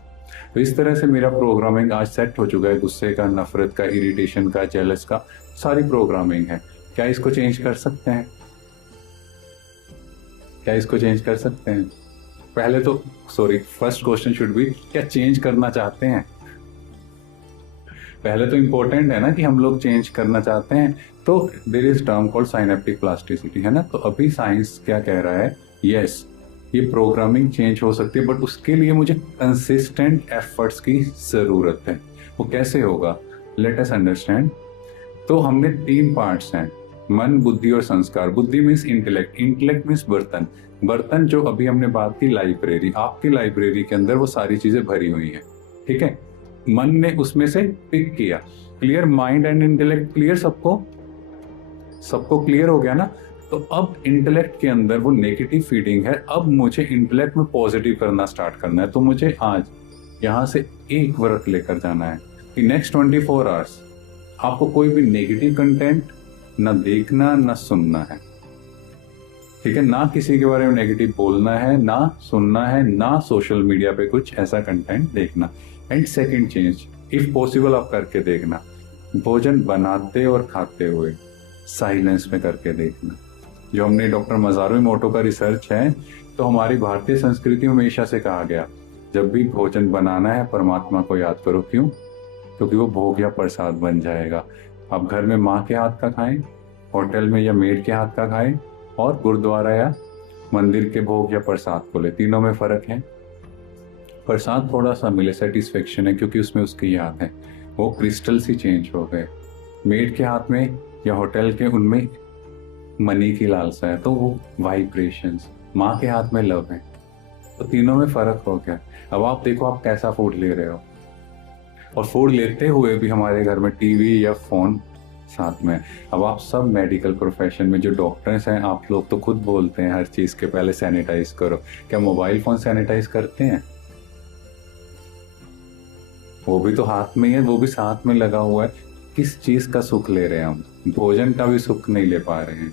तो इस तरह से मेरा प्रोग्रामिंग आज सेट हो चुका है। गुस्से का, नफरत का, इरिटेशन का, जेलस का, सारी प्रोग्रामिंग है। क्या इसको चेंज कर सकते हैं? क्या इसको चेंज कर सकते हैं? पहले तो फर्स्ट क्वेश्चन शुड बी, क्या चेंज करना चाहते हैं? पहले तो इंपॉर्टेंट है ना कि हम लोग चेंज करना चाहते हैं। तो there is term called synaptic plasticity, है ना। तो अभी साइंस क्या कह रहा है, यस ये प्रोग्रामिंग चेंज हो सकती है, बट उसके लिए मुझे कंसिस्टेंट एफर्ट्स की जरूरत है। वो कैसे होगा, लेट अस अंडरस्टैंड। तो हमने 3 पार्ट्स हैं, मन, बुद्धि और संस्कार। बुद्धि मीन्स इंटेलेक्ट, इंटेलेक्ट मीन्स बर्तन। बर्तन जो अभी हमने बात की लाइब्रेरी, आपकी लाइब्रेरी के अंदर वो सारी चीजें भरी हुई हैं, ठीक है। मन ने उसमें से पिक किया, clear, mind and intellect clear, सबको क्लियर हो गया ना। तो अब इंटेलेक्ट के अंदर वो नेगेटिव फीडिंग है, अब मुझे इंटेलेक्ट में पॉजिटिव करना स्टार्ट करना है। तो मुझे आज यहाँ से एक व्रत लेकर जाना है कि नेक्स्ट 24 आवर्स आपको कोई भी नेगेटिव कंटेंट ना देखना ना सुनना है, ठीक है। ना किसी के बारे में नेगेटिव बोलना है, ना सुनना है, ना सोशल मीडिया पे कुछ ऐसा कंटेंट देखना। And second change, if possible आप करके देखना, भोजन बनाते और खाते हुए साइलेंस में करके देखना। जो हमने डॉक्टर मज़ारो इमोटो का रिसर्च है, तो हमारी भारतीय संस्कृति में हमेशा से कहा गया जब भी भोजन बनाना है परमात्मा को याद करो। क्यों? क्योंकि वो भोग या प्रसाद बन जाएगा। आप घर में माँ के हाथ का खाएं, होटल में या मेड के हाथ का खाएं, और गुरुद्वारा या मंदिर के भोग या प्रसाद को ले, तीनों में फर्क है। प्रसाद थोड़ा सा मिले सेटिस्फेक्शन है, क्योंकि उसमें उसकी याद है, वो क्रिस्टल सी चेंज हो गए। मेड के हाथ में या होटल के, उनमें मनी की लालसा है, तो वो वाइब्रेशंस। माँ के हाथ में लव है, तो तीनों में फर्क हो गया। अब आप देखो आप कैसा फूड ले रहे हो, और फूड लेते हुए भी हमारे घर में टीवी या फोन साथ में। अब आप सब मेडिकल प्रोफेशन में जो डॉक्टर्स हैं, आप लोग तो खुद बोलते हैं हर चीज के पहले सैनिटाइज करो। क्या मोबाइल फोन सैनिटाइज करते हैं? वो भी तो हाथ में ही है, वो भी साथ में लगा हुआ है। किस चीज का सुख ले रहे हैं हम? भोजन का भी सुख नहीं ले पा रहे हैं।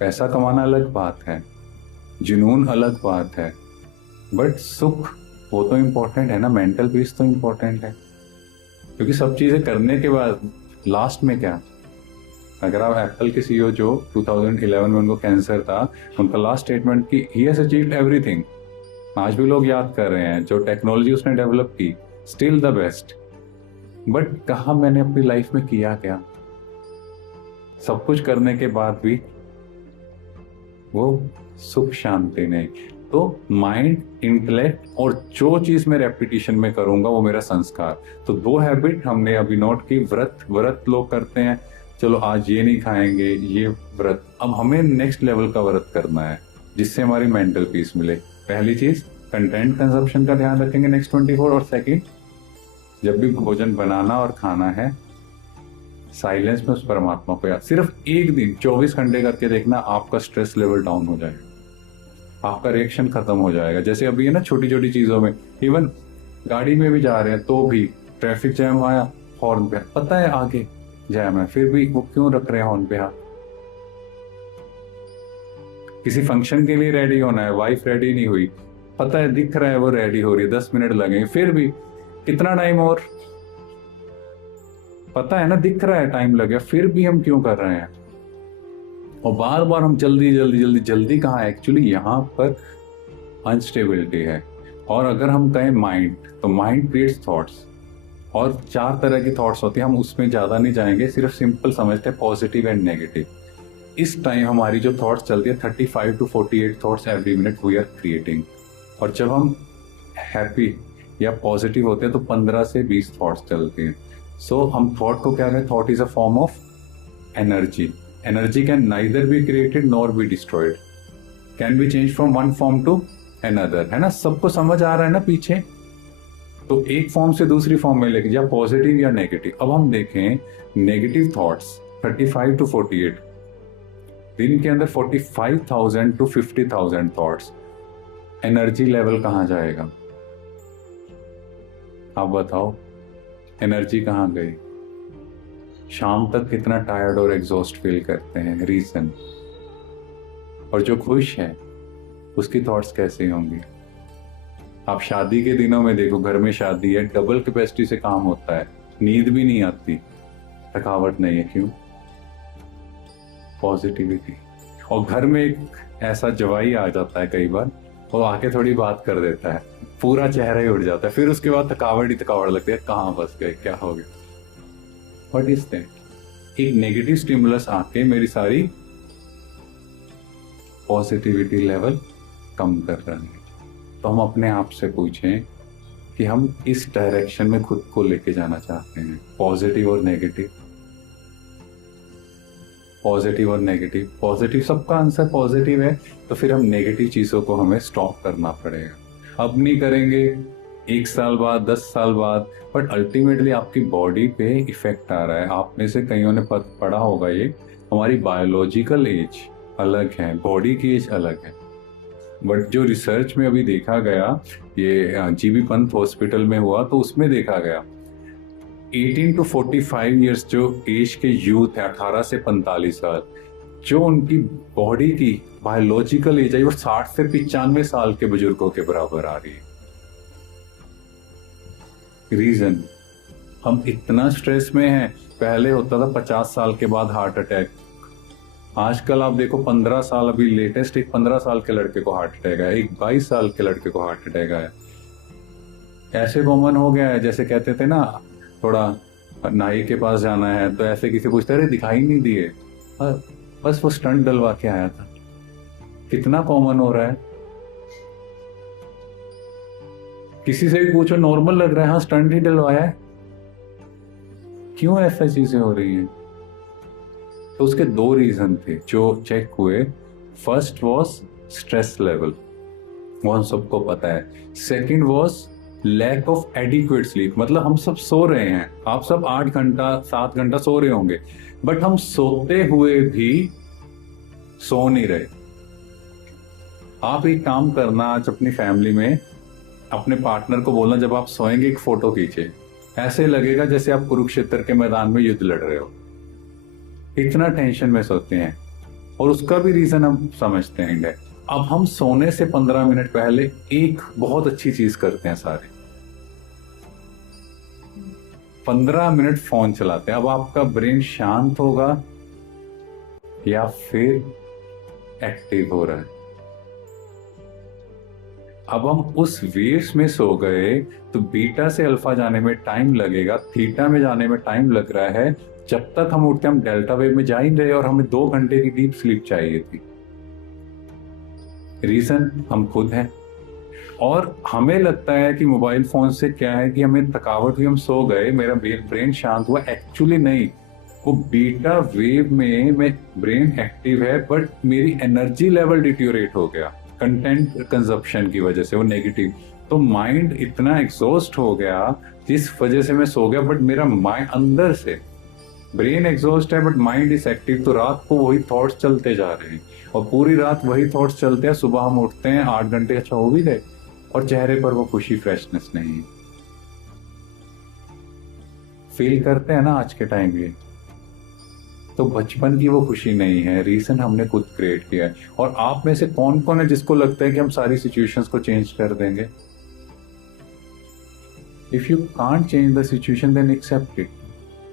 पैसा कमाना अलग बात है, जुनून अलग बात है, बट सुख वो तो इम्पोर्टेंट है ना, मेंटल पीस तो इम्पोर्टेंट है। क्योंकि सब चीजें करने के बाद लास्ट में क्या, अगर आप एप्पल के सीईओ जो 2011 में उनको कैंसर था, उनका लास्ट स्टेटमेंट की ही हैज अचीव्ड एवरीथिंग। आज भी लोग याद कर रहे हैं जो टेक्नोलॉजी उसने डेवलप की, स्टिल द बेस्ट। बट कहा मैंने अपनी लाइफ में किया क्या? सब कुछ करने के बाद भी वो सुख शांति नहीं। तो माइंड, इंटेलेक्ट और जो चीज मैं रेपिटेशन में करूंगा वो मेरा संस्कार। तो 2 हैबिट हमने अभी नोट की। व्रत लोग करते हैं, चलो आज ये नहीं खाएंगे, ये व्रत। अब हमें नेक्स्ट लेवल का व्रत करना है जिससे हमारी मेंटल पीस मिले। पहली चीज कंटेंट कंजप्शन का ध्यान रखेंगे नेक्स्ट 24, और सेकंड जब भी भोजन बनाना और खाना है साइलेंस में उस परमात्मा को याद। सिर्फ एक दिन 24 घंटे करके देखना, आपका स्ट्रेस लेवल डाउन हो जाएगा, आपका रिएक्शन खत्म हो जाएगा। जैसे अभी है ना, छोटी छोटी चीजों में, इवन गाड़ी में भी जा रहे हैं तो भी ट्रैफिक जैम आया, हॉर्न पे, पता है आगे जैम है, फिर भी वो क्यों रख रहे हैं हॉर्न पे हाथ? किसी फंक्शन के लिए रेडी होना है, वाइफ रेडी नहीं हुई, पता है दिख रहा है वो रेडी हो रही है, 10 मिनट लगेंगे, फिर भी कितना टाइम और, पता है ना दिख रहा है टाइम लगेगा, फिर भी हम क्यों कर रहे हैं? और बार बार हम जल्दी जल्दी जल्दी जल्दी कहाँ है? एक्चुअली यहाँ पर अनस्टेबिलिटी है। और अगर हम कहें माइंड, तो माइंड क्रिएट्स थॉट्स, और 4 तरह की थॉट्स होती है, हम उसमें ज्यादा नहीं जाएंगे, सिर्फ सिंपल समझते हैं पॉजिटिव एंड नेगेटिव। इस टाइम हमारी जो थॉट्स चलती है 35 to 48 thoughts every minute we are creating. और जब हम हैप्पी या पॉजिटिव होते हैं तो 15 से 20 थॉट्स चलती हैं। सो हम थॉट को क्या कहें? Thought is a form of energy. Energy can neither be created nor be destroyed, can be change from one form to another, है ना। सबको समझ आ रहा है ना पीछे? तो एक फॉर्म से दूसरी फॉर्म में लेके जा, पॉजिटिव या नेगेटिव। अब हम देखें नेगेटिव थॉट्स 35 to 48, दिन के अंदर 45,000 to 50,000 थॉट्स, एनर्जी लेवल कहां जाएगा? आप बताओ, एनर्जी कहां गई? शाम तक कितना टायर्ड और एग्जॉस्ट फील करते हैं, रीजन। और जो खुश है उसकी थॉट्स कैसे होंगी? आप शादी के दिनों में देखो, घर में शादी है, डबल कैपेसिटी से काम होता है, नींद भी नहीं आती, थकावट नहीं है, क्यों? पॉजिटिविटी। और घर में एक ऐसा जवाई आ जाता है कई बार, वो आके थोड़ी बात कर देता है, पूरा चेहरा ही उड़ जाता है, फिर उसके बाद थकावट ही थकावट लगती है, कहाँ फंस गए, क्या हो गया? What is that? एक नेगेटिव स्टिमुलस आके मेरी सारी पॉजिटिविटी लेवल कम कर रहा है। तो हम अपने आप से पूछें कि हम इस डायरेक्शन में खुद को लेके जाना चाहते हैं, पॉजिटिव और नेगेटिव, पॉजिटिव और नेगेटिव। पॉजिटिव, सबका आंसर पॉजिटिव है, तो फिर हम नेगेटिव चीजों को हमें स्टॉप करना पड़ेगा। अब नहीं करेंगे 1 साल बाद, 10 साल बाद, बट अल्टीमेटली आपकी बॉडी पे इफेक्ट आ रहा है। आप में से कईयों ने पढ़ा होगा, ये हमारी बायोलॉजिकल एज अलग है, बॉडी की एज अलग है। बट जो रिसर्च में अभी देखा गया, ये जीबी पंत हॉस्पिटल में हुआ, तो उसमें देखा गया 18 to 45 ईयर्स जो एज के यूथ है, 18 से 45 साल, जो उनकी बॉडी की बायोलॉजिकल एज है वो 60 से 95 साल के बुजुर्गों के बराबर आ रही है। रीजन, हम इतना स्ट्रेस में हैं। पहले होता था 50 साल के बाद हार्ट अटैक, आजकल आप देखो 15 साल, अभी लेटेस्ट एक 15 साल के लड़के को हार्ट अटैक आया, एक 22 साल के लड़के को हार्ट अटैक आया। ऐसे कॉमन हो गया है, जैसे कहते थे ना, थोड़ा नाई के पास जाना है तो ऐसे किसी पूछते, अरे दिखाई नहीं दिए, बस वो स्टंट डलवा के आया था। कितना कॉमन हो रहा है। किसी से भी पूछो, नॉर्मल लग रहा है, हाँ स्टंट ही डलवाया है। क्यों ऐसा चीजें हो रही हैं? तो उसके 2 रीजन थे जो चेक हुए। फर्स्ट वॉज स्ट्रेस लेवल, वो हम सबको पता है। Second was lack of adequate sleep, मतलब हम सब सो रहे हैं, आप सब 8 घंटा 7 घंटा सो रहे होंगे, बट हम सोते हुए भी सो नहीं रहे। आप एक काम करना, आज अपनी फैमिली में अपने पार्टनर को बोलना, जब आप सोएंगे एक फोटो खींचे, ऐसे लगेगा जैसे आप कुरुक्षेत्र के मैदान में युद्ध लड़ रहे हो। इतना टेंशन में सोते हैं, और उसका भी रीजन हम समझते हैं। अब हम सोने से 15 मिनट पहले एक बहुत अच्छी चीज करते हैं सारे, 15 मिनट फोन चलाते हैं। अब आपका ब्रेन शांत होगा या फिर एक्टिव हो रहा है? अब हम उस वेव्स में सो गए तो बीटा से अल्फा जाने में टाइम लगेगा, थीटा में जाने में टाइम लग रहा है। जब तक हम उठते हम डेल्टा वेव में जा ही रहे, और हमें 2 घंटे की डीप स्लीप चाहिए थी। रीजन हम खुद हैं। और हमें लगता है कि मोबाइल फोन से क्या है कि हमें थकावट हुई, हम सो गए, मेरा ब्रेन शांत हुआ। एक्चुअली नहीं, वो बीटा वेव में ब्रेन एक्टिव है, बट मेरी एनर्जी लेवल डिट्योरेट हो गया कंटेंट कंजप्शन की वजह से, वो नेगेटिव। तो माइंड इतना एग्जॉस्ट हो गया जिस वजह से मैं सो गया, बट मेरा माइंड अंदर से, ब्रेन एग्जॉस्ट है बट माइंड इज एक्टिव। तो रात को वही थॉट्स चलते जा रहे हैं, और पूरी रात वही थॉट्स चलते हैं। सुबह हम उठते हैं 8 घंटे अच्छा हो भी गए, और चेहरे पर वो खुशी, फ्रेशनेस नहीं। फील करते हैं ना आज के टाइम ये, तो बचपन की वो खुशी नहीं है। रीजन हमने खुद क्रिएट किया है। और आप में से कौन कौन है जिसको लगता है कि हम सारी सिचुएशंस को चेंज कर देंगे? If you can't change the situation then accept it.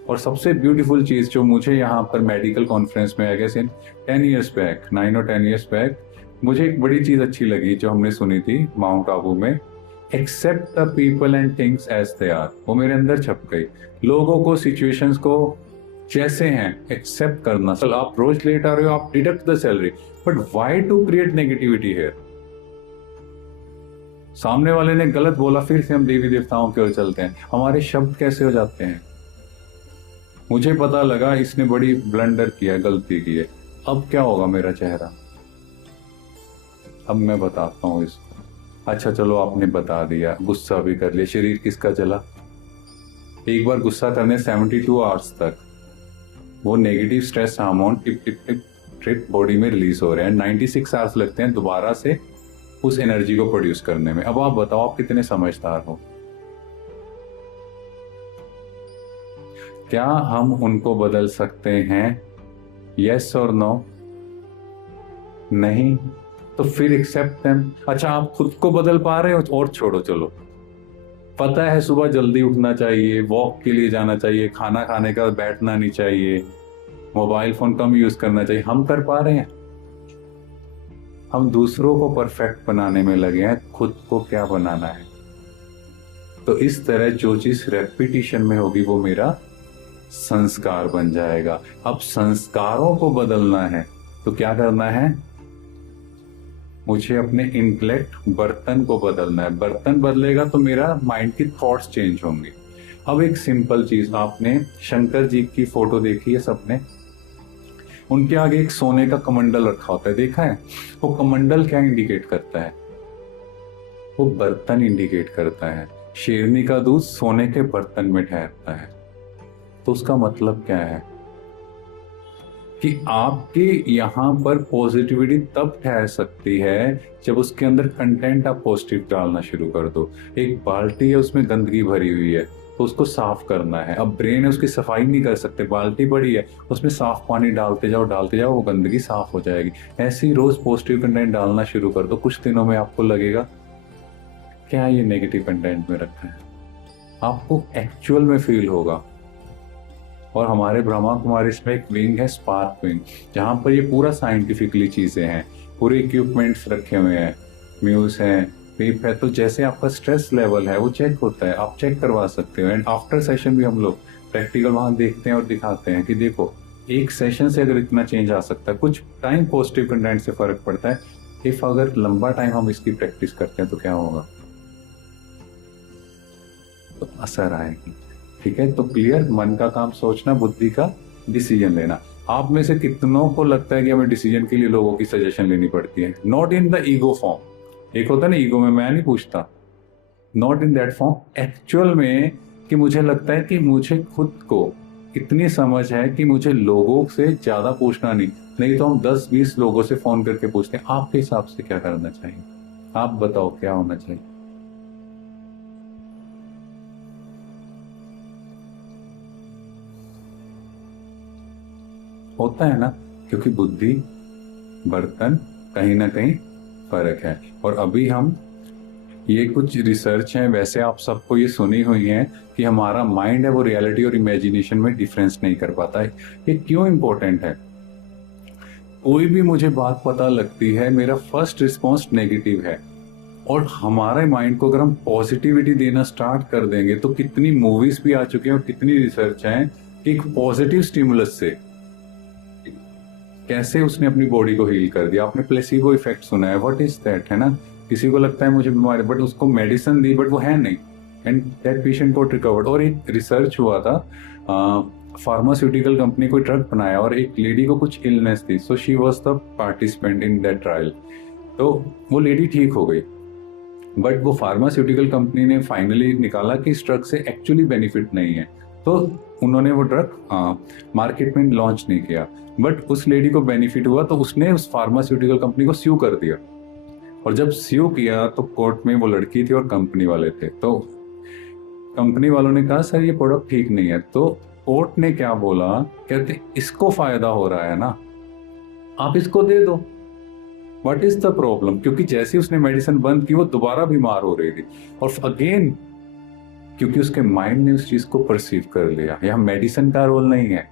और सबसे ब्यूटीफुल चीज जो मुझे यहाँ पर मेडिकल कॉन्फ्रेंस में, I guess in 10 years back, 9 or 10 years back, मुझे एक बड़ी चीज अच्छी लगी जो हमने सुनी थी माउंट आबू में, accept the people and things as they are. वो मेरे अंदर छप गई। लोगों को, सिचुएशंस को जैसे हैं एक्सेप्ट करना। चल आप रोज लेट आ रहे हो, आप deduct the salary, but why to create negativity here? सामने वाले ने गलत बोला, फिर से हम देवी देवताओं की ओर चलते हैं। हमारे शब्द कैसे हो जाते हैं? मुझे पता लगा इसने बड़ी ब्लंडर किया, गलती की है, अब क्या होगा मेरा चेहरा? अब मैं बताता हूँ इसको। अच्छा चलो आपने बता दिया, गुस्सा भी कर लिया, शरीर किसका चला? एक बार गुस्सा करने 72 आवर्स तक वो negative stress hormone tip tip tip trip body में रिलीज हो रहे हैं। 96 आवर्स लगते हैं दोबारा से उस एनर्जी को प्रोड्यूस करने में। अब आप बताओ, आप कितने समझदार हो? क्या हम उनको बदल सकते हैं? यस और नो? नहीं। तो फिर एक्सेप्ट देम। अच्छा आप खुद को बदल पा रहे हो? और छोड़ो, चलो पता है सुबह जल्दी उठना चाहिए, वॉक के लिए जाना चाहिए, खाना खाने का बैठना नहीं चाहिए, मोबाइल फोन कम यूज करना चाहिए, हम कर पा रहे हैं? हम दूसरों को परफेक्ट बनाने में लगे हैं, खुद को क्या बनाना है? तो इस तरह जो चीज रेपिटिशन में होगी वो मेरा संस्कार बन जाएगा। अब संस्कारों को बदलना है तो क्या करना है? मुझे अपने इंटेलेक्ट बर्तन को बदलना है। बर्तन बदलेगा तो मेरा माइंड की थॉट्स चेंज होंगे। अब एक सिंपल चीज, आपने शंकर जी की फोटो देखी है सबने? उनके आगे एक सोने का कमंडल रखा होता है, देखा है? वो कमंडल क्या इंडिकेट करता है? वो बर्तन इंडिकेट करता है। शेरनी का दूध सोने के बर्तन में ठहरता है। तो उसका मतलब क्या है कि आपके यहां पर पॉजिटिविटी तब ठहर सकती है जब उसके अंदर कंटेंट आप पॉजिटिव डालना शुरू कर दो। एक बाल्टी है, उसमें गंदगी भरी हुई है, तो उसको साफ करना है। अब ब्रेन है, उसकी सफाई नहीं कर सकते, बाल्टी बड़ी है, उसमें साफ पानी डालते जाओ, वो गंदगी साफ हो जाएगी। ऐसे ही रोज पॉजिटिव कंटेंट डालना शुरू कर दो। कुछ दिनों में आपको लगेगा क्या ये नेगेटिव कंटेंट में रखा है, आपको एक्चुअल में फील होगा। और हमारे ब्रह्मा कुमारी इसमें एक विंग है, स्पार्क विंग, जहां पर ये पूरा साइंटिफिकली चीजें हैं, पूरे इक्विपमेंट्स रखे हुए हैं, म्यूज है, वेप है। तो जैसे आपका स्ट्रेस लेवल है वो चेक होता है, आप चेक करवा सकते हो। एंड आफ्टर सेशन भी हम लोग प्रैक्टिकल वहां देखते हैं और दिखाते हैं कि देखो एक सेशन से अगर इतना चेंज आ सकता है, कुछ टाइम पॉजिटिव कंटेंट से फर्क पड़ता है। इफ अगर लंबा टाइम हम इसकी प्रैक्टिस करते हैं तो क्या होगा? तो असर आएगी। ठीक है, तो क्लियर? मन का काम सोचना, बुद्धि का डिसीजन लेना। आप में से कितनों को लगता है कि हमें डिसीजन के लिए लोगों की सजेशन लेनी पड़ती है? Not in the ego form. एक होता है ना ईगो में, मैं नहीं पूछता, not in that form. Actual में कि मुझे लगता है कि मुझे खुद को इतनी समझ है कि मुझे लोगों से ज्यादा पूछना नहीं तो हम 10-20 लोगों से फोन करके पूछते हैं आपके हिसाब से क्या करना चाहिए, आप बताओ क्या होना चाहिए। होता है ना, क्योंकि बुद्धि बर्तन कहीं ना कहीं फर्क है। और अभी हम ये कुछ रिसर्च है, वैसे आप सबको ये सुनी हुई है कि हमारा माइंड है वो रियलिटी और इमेजिनेशन में डिफरेंस नहीं कर पाता है। ये क्यों इंपॉर्टेंट है? कोई भी मुझे बात पता लगती है, मेरा फर्स्ट रिस्पॉन्स नेगेटिव है, और हमारे माइंड को अगर हम पॉजिटिविटी देना स्टार्ट कर देंगे तो कितनी मूवीज भी आ चुकी हैं और कितनी रिसर्च है कि एक पॉजिटिव स्टिमुलस से कैसे उसने अपनी बॉडी को हील कर दिया। आपने प्लेसिबो इफेक्ट सुना है, व्हाट इज दैट, है ना? किसी को लगता है मुझे बीमारी, बट उसको मेडिसिन दी बट वो है नहीं, and that patient got recovered. और एक रिसर्च हुआ था, फार्मास्यूटिकल कंपनी कोई ड्रग बनाया और एक लेडी को कुछ इलनेस थी, so she was the participant in that trial. तो वो लेडी ठीक हो गई, बट वो फार्मास्यूटिकल कंपनी ने फाइनली निकाला कि इस ड्रग से एक्चुअली बेनिफिट नहीं है, तो उन्होंने वो ड्रग मार्केट में लॉन्च नहीं किया। बट उस लेडी को बेनिफिट हुआ, तो उसने उस फार्मास्यूटिकल कंपनी को स्यू कर दिया। और जब स्यू किया तो कोर्ट में वो लड़की थी और कंपनी वाले थे, तो कंपनी वालों ने कहा सर ये प्रोडक्ट ठीक नहीं है। तो कोर्ट ने क्या बोला, कहते इसको फायदा हो रहा है ना, आप इसको दे दो, व्हाट इज द प्रॉब्लम? क्योंकि जैसे उसने मेडिसिन बंद की वो दोबारा बीमार हो रही थी, और अगेन क्योंकि उसके माइंड ने उस चीज को परसीव कर लिया। यहाँ मेडिसिन का रोल नहीं है।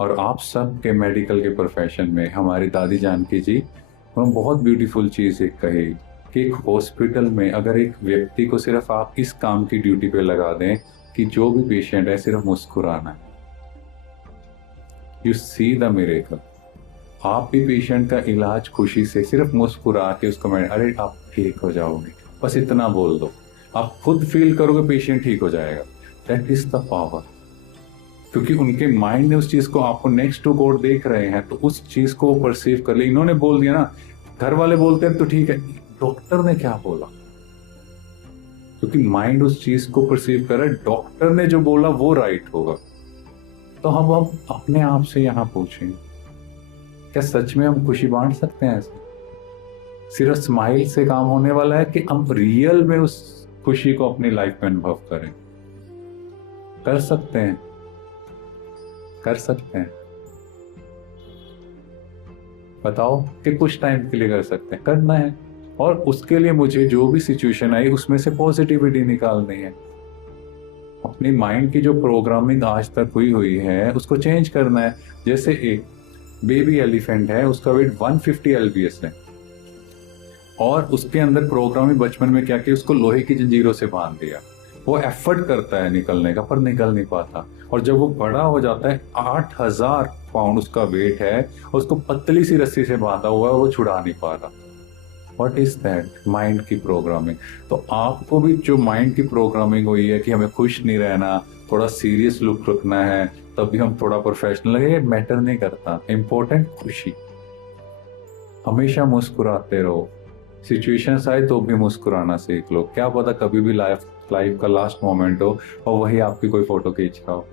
और आप सब के मेडिकल के प्रोफेशन में हमारी दादी जानकी जी उन्होंने बहुत ब्यूटीफुल चीज एक कही कि एक हॉस्पिटल में अगर एक व्यक्ति को सिर्फ आप इस काम की ड्यूटी पे लगा दें कि जो भी पेशेंट है सिर्फ मुस्कुराना है, यू सी द मिरेकल। आप भी पेशेंट का इलाज खुशी से सिर्फ मुस्कुरा के उसको अरे आप ठीक हो जाओगे, बस इतना बोल दो, आप खुद फील करोगे पेशेंट ठीक हो जाएगा। That is the power. क्योंकि उनके माइंड ने उस चीज को, आपको नेक्स्ट टू कोड देख रहे हैं तो उस चीज को परसीव कर लिया। इन्होंने बोल दिया ना, घर वाले बोलते हैं तो ठीक है, डॉक्टर ने क्या बोला? क्योंकि माइंड उस चीज को परसीव कर रहा है, डॉक्टर ने जो बोला वो राइट होगा। तो हम अब अपने आप से यहां पूछें, क्या सच में हम खुशी बांट सकते हैं? ऐसे सिर्फ स्माइल से काम होने वाला है कि हम रियल में उस खुशी को अपनी लाइफ में अनुभव करें? कर सकते हैं, कर सकते हैं। बताओ कि कुछ टाइम के लिए कर सकते हैं, करना है। और उसके लिए मुझे जो भी सिचुएशन आई उसमें से पॉजिटिविटी निकालनी है। अपनी माइंड की जो प्रोग्रामिंग आज तक हुई है उसको चेंज करना है। जैसे एक बेबी एलिफेंट है, उसका वेट 150 LBS है, और उसके अंदर प्रोग्रामिंग बचपन में क्या किया, उसको लोहे की जंजीरों से बांध दिया। वो एफर्ट करता है निकलने का पर निकल नहीं पाता, और जब वो बड़ा हो जाता है 8,000 पाउंड उसका वेट है, उसको पतली सी रस्सी से बांधा हुआ है और वो छुड़ा नहीं पा रहा। What is that? माइंड की प्रोग्रामिंग। तो आपको भी जो माइंड की प्रोग्रामिंग हुई है कि हमें खुश नहीं रहना, थोड़ा सीरियस लुक रखना है, तभी हम थोड़ा प्रोफेशनल लगे, मैटर नहीं करता। इंपॉर्टेंट खुशी। हमेशा मुस्कुराते रहो, सिचुएशंस आए तो भी मुस्कुराना सीख लो। क्या पता कभी भी लाइफ का लास्ट मोमेंट हो और वही आपकी कोई फोटो खींच रहा हो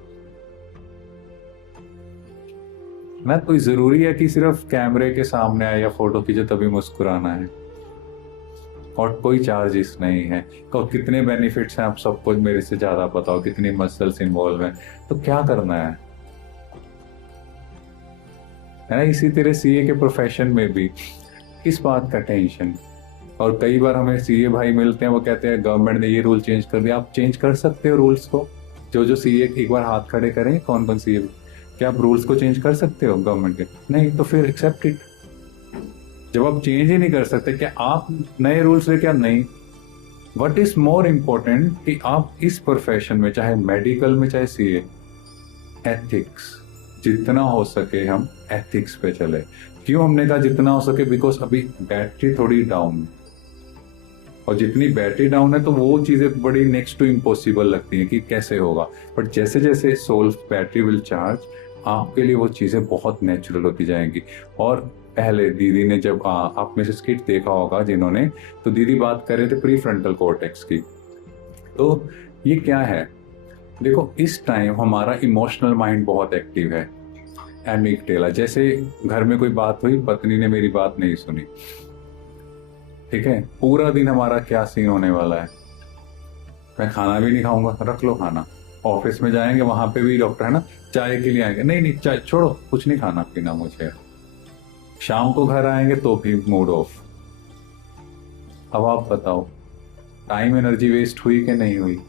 ना। कोई जरूरी है कि सिर्फ कैमरे के सामने आए या फोटो खींचे तभी मुस्कुराना है? और कोई चार्जेस नहीं है। तो कितने बेनिफिट्स हैं आप सबको मेरे से ज्यादा बताओ, कितनी मसल्स इन्वॉल्व हैं, तो क्या करना है ना। इसी तरह सीए के प्रोफेशन में भी किस बात का टेंशन। और कई बार हमें सीए भाई मिलते हैं, वो कहते हैं गवर्नमेंट ने ये रूल चेंज कर दिया। आप चेंज कर सकते हो रूल्स को। जो सीए एक बार हाथ खड़े करें, कौन कौन सीए, क्या आप रूल्स को चेंज कर सकते हो गवर्नमेंट के? नहीं, तो फिर एक्सेप्ट इट। जब आप चेंज ही नहीं कर सकते, क्या आप नए रूल्स लेके? नहीं। व्हाट इज मोर इम्पोर्टेंट कि आप इस प्रोफेशन में, चाहे मेडिकल में चाहे सीए, एथिक्स, जितना हो सके हम एथिक्स पे चले। क्यों हमने कहा जितना हो सके? बिकॉज अभी बैटरी थोड़ी डाउन है, और जितनी बैटरी डाउन है तो वो चीजें बड़ी नेक्स्ट टू इम्पॉसिबल लगती हैं कि कैसे होगा। बट जैसे जैसे सोल बैटरी विल चार्ज, आपके लिए वो चीजें बहुत नेचुरल होती जाएंगी। और पहले दीदी ने जब आप में से स्किट देखा होगा जिन्होंने, तो दीदी बात कर रहे थे प्री फ्रंटल कॉर्टेक्स की। तो ये क्या है? देखो, इस टाइम हमारा इमोशनल माइंड बहुत एक्टिव है। एमिगडाला, जैसे घर में कोई बात हुई, पत्नी ने मेरी बात नहीं सुनी, ठीक है, पूरा दिन हमारा क्या सीन होने वाला है? मैं खाना भी नहीं खाऊंगा, रख लो खाना। ऑफिस में जाएंगे, वहां पे भी डॉक्टर है ना, चाय के लिए आएंगे, नहीं नहीं चाय छोड़ो, कुछ नहीं खाना पीना मुझे। शाम को घर आएंगे तो भी मूड ऑफ। अब आप बताओ, टाइम एनर्जी वेस्ट हुई कि नहीं हुई?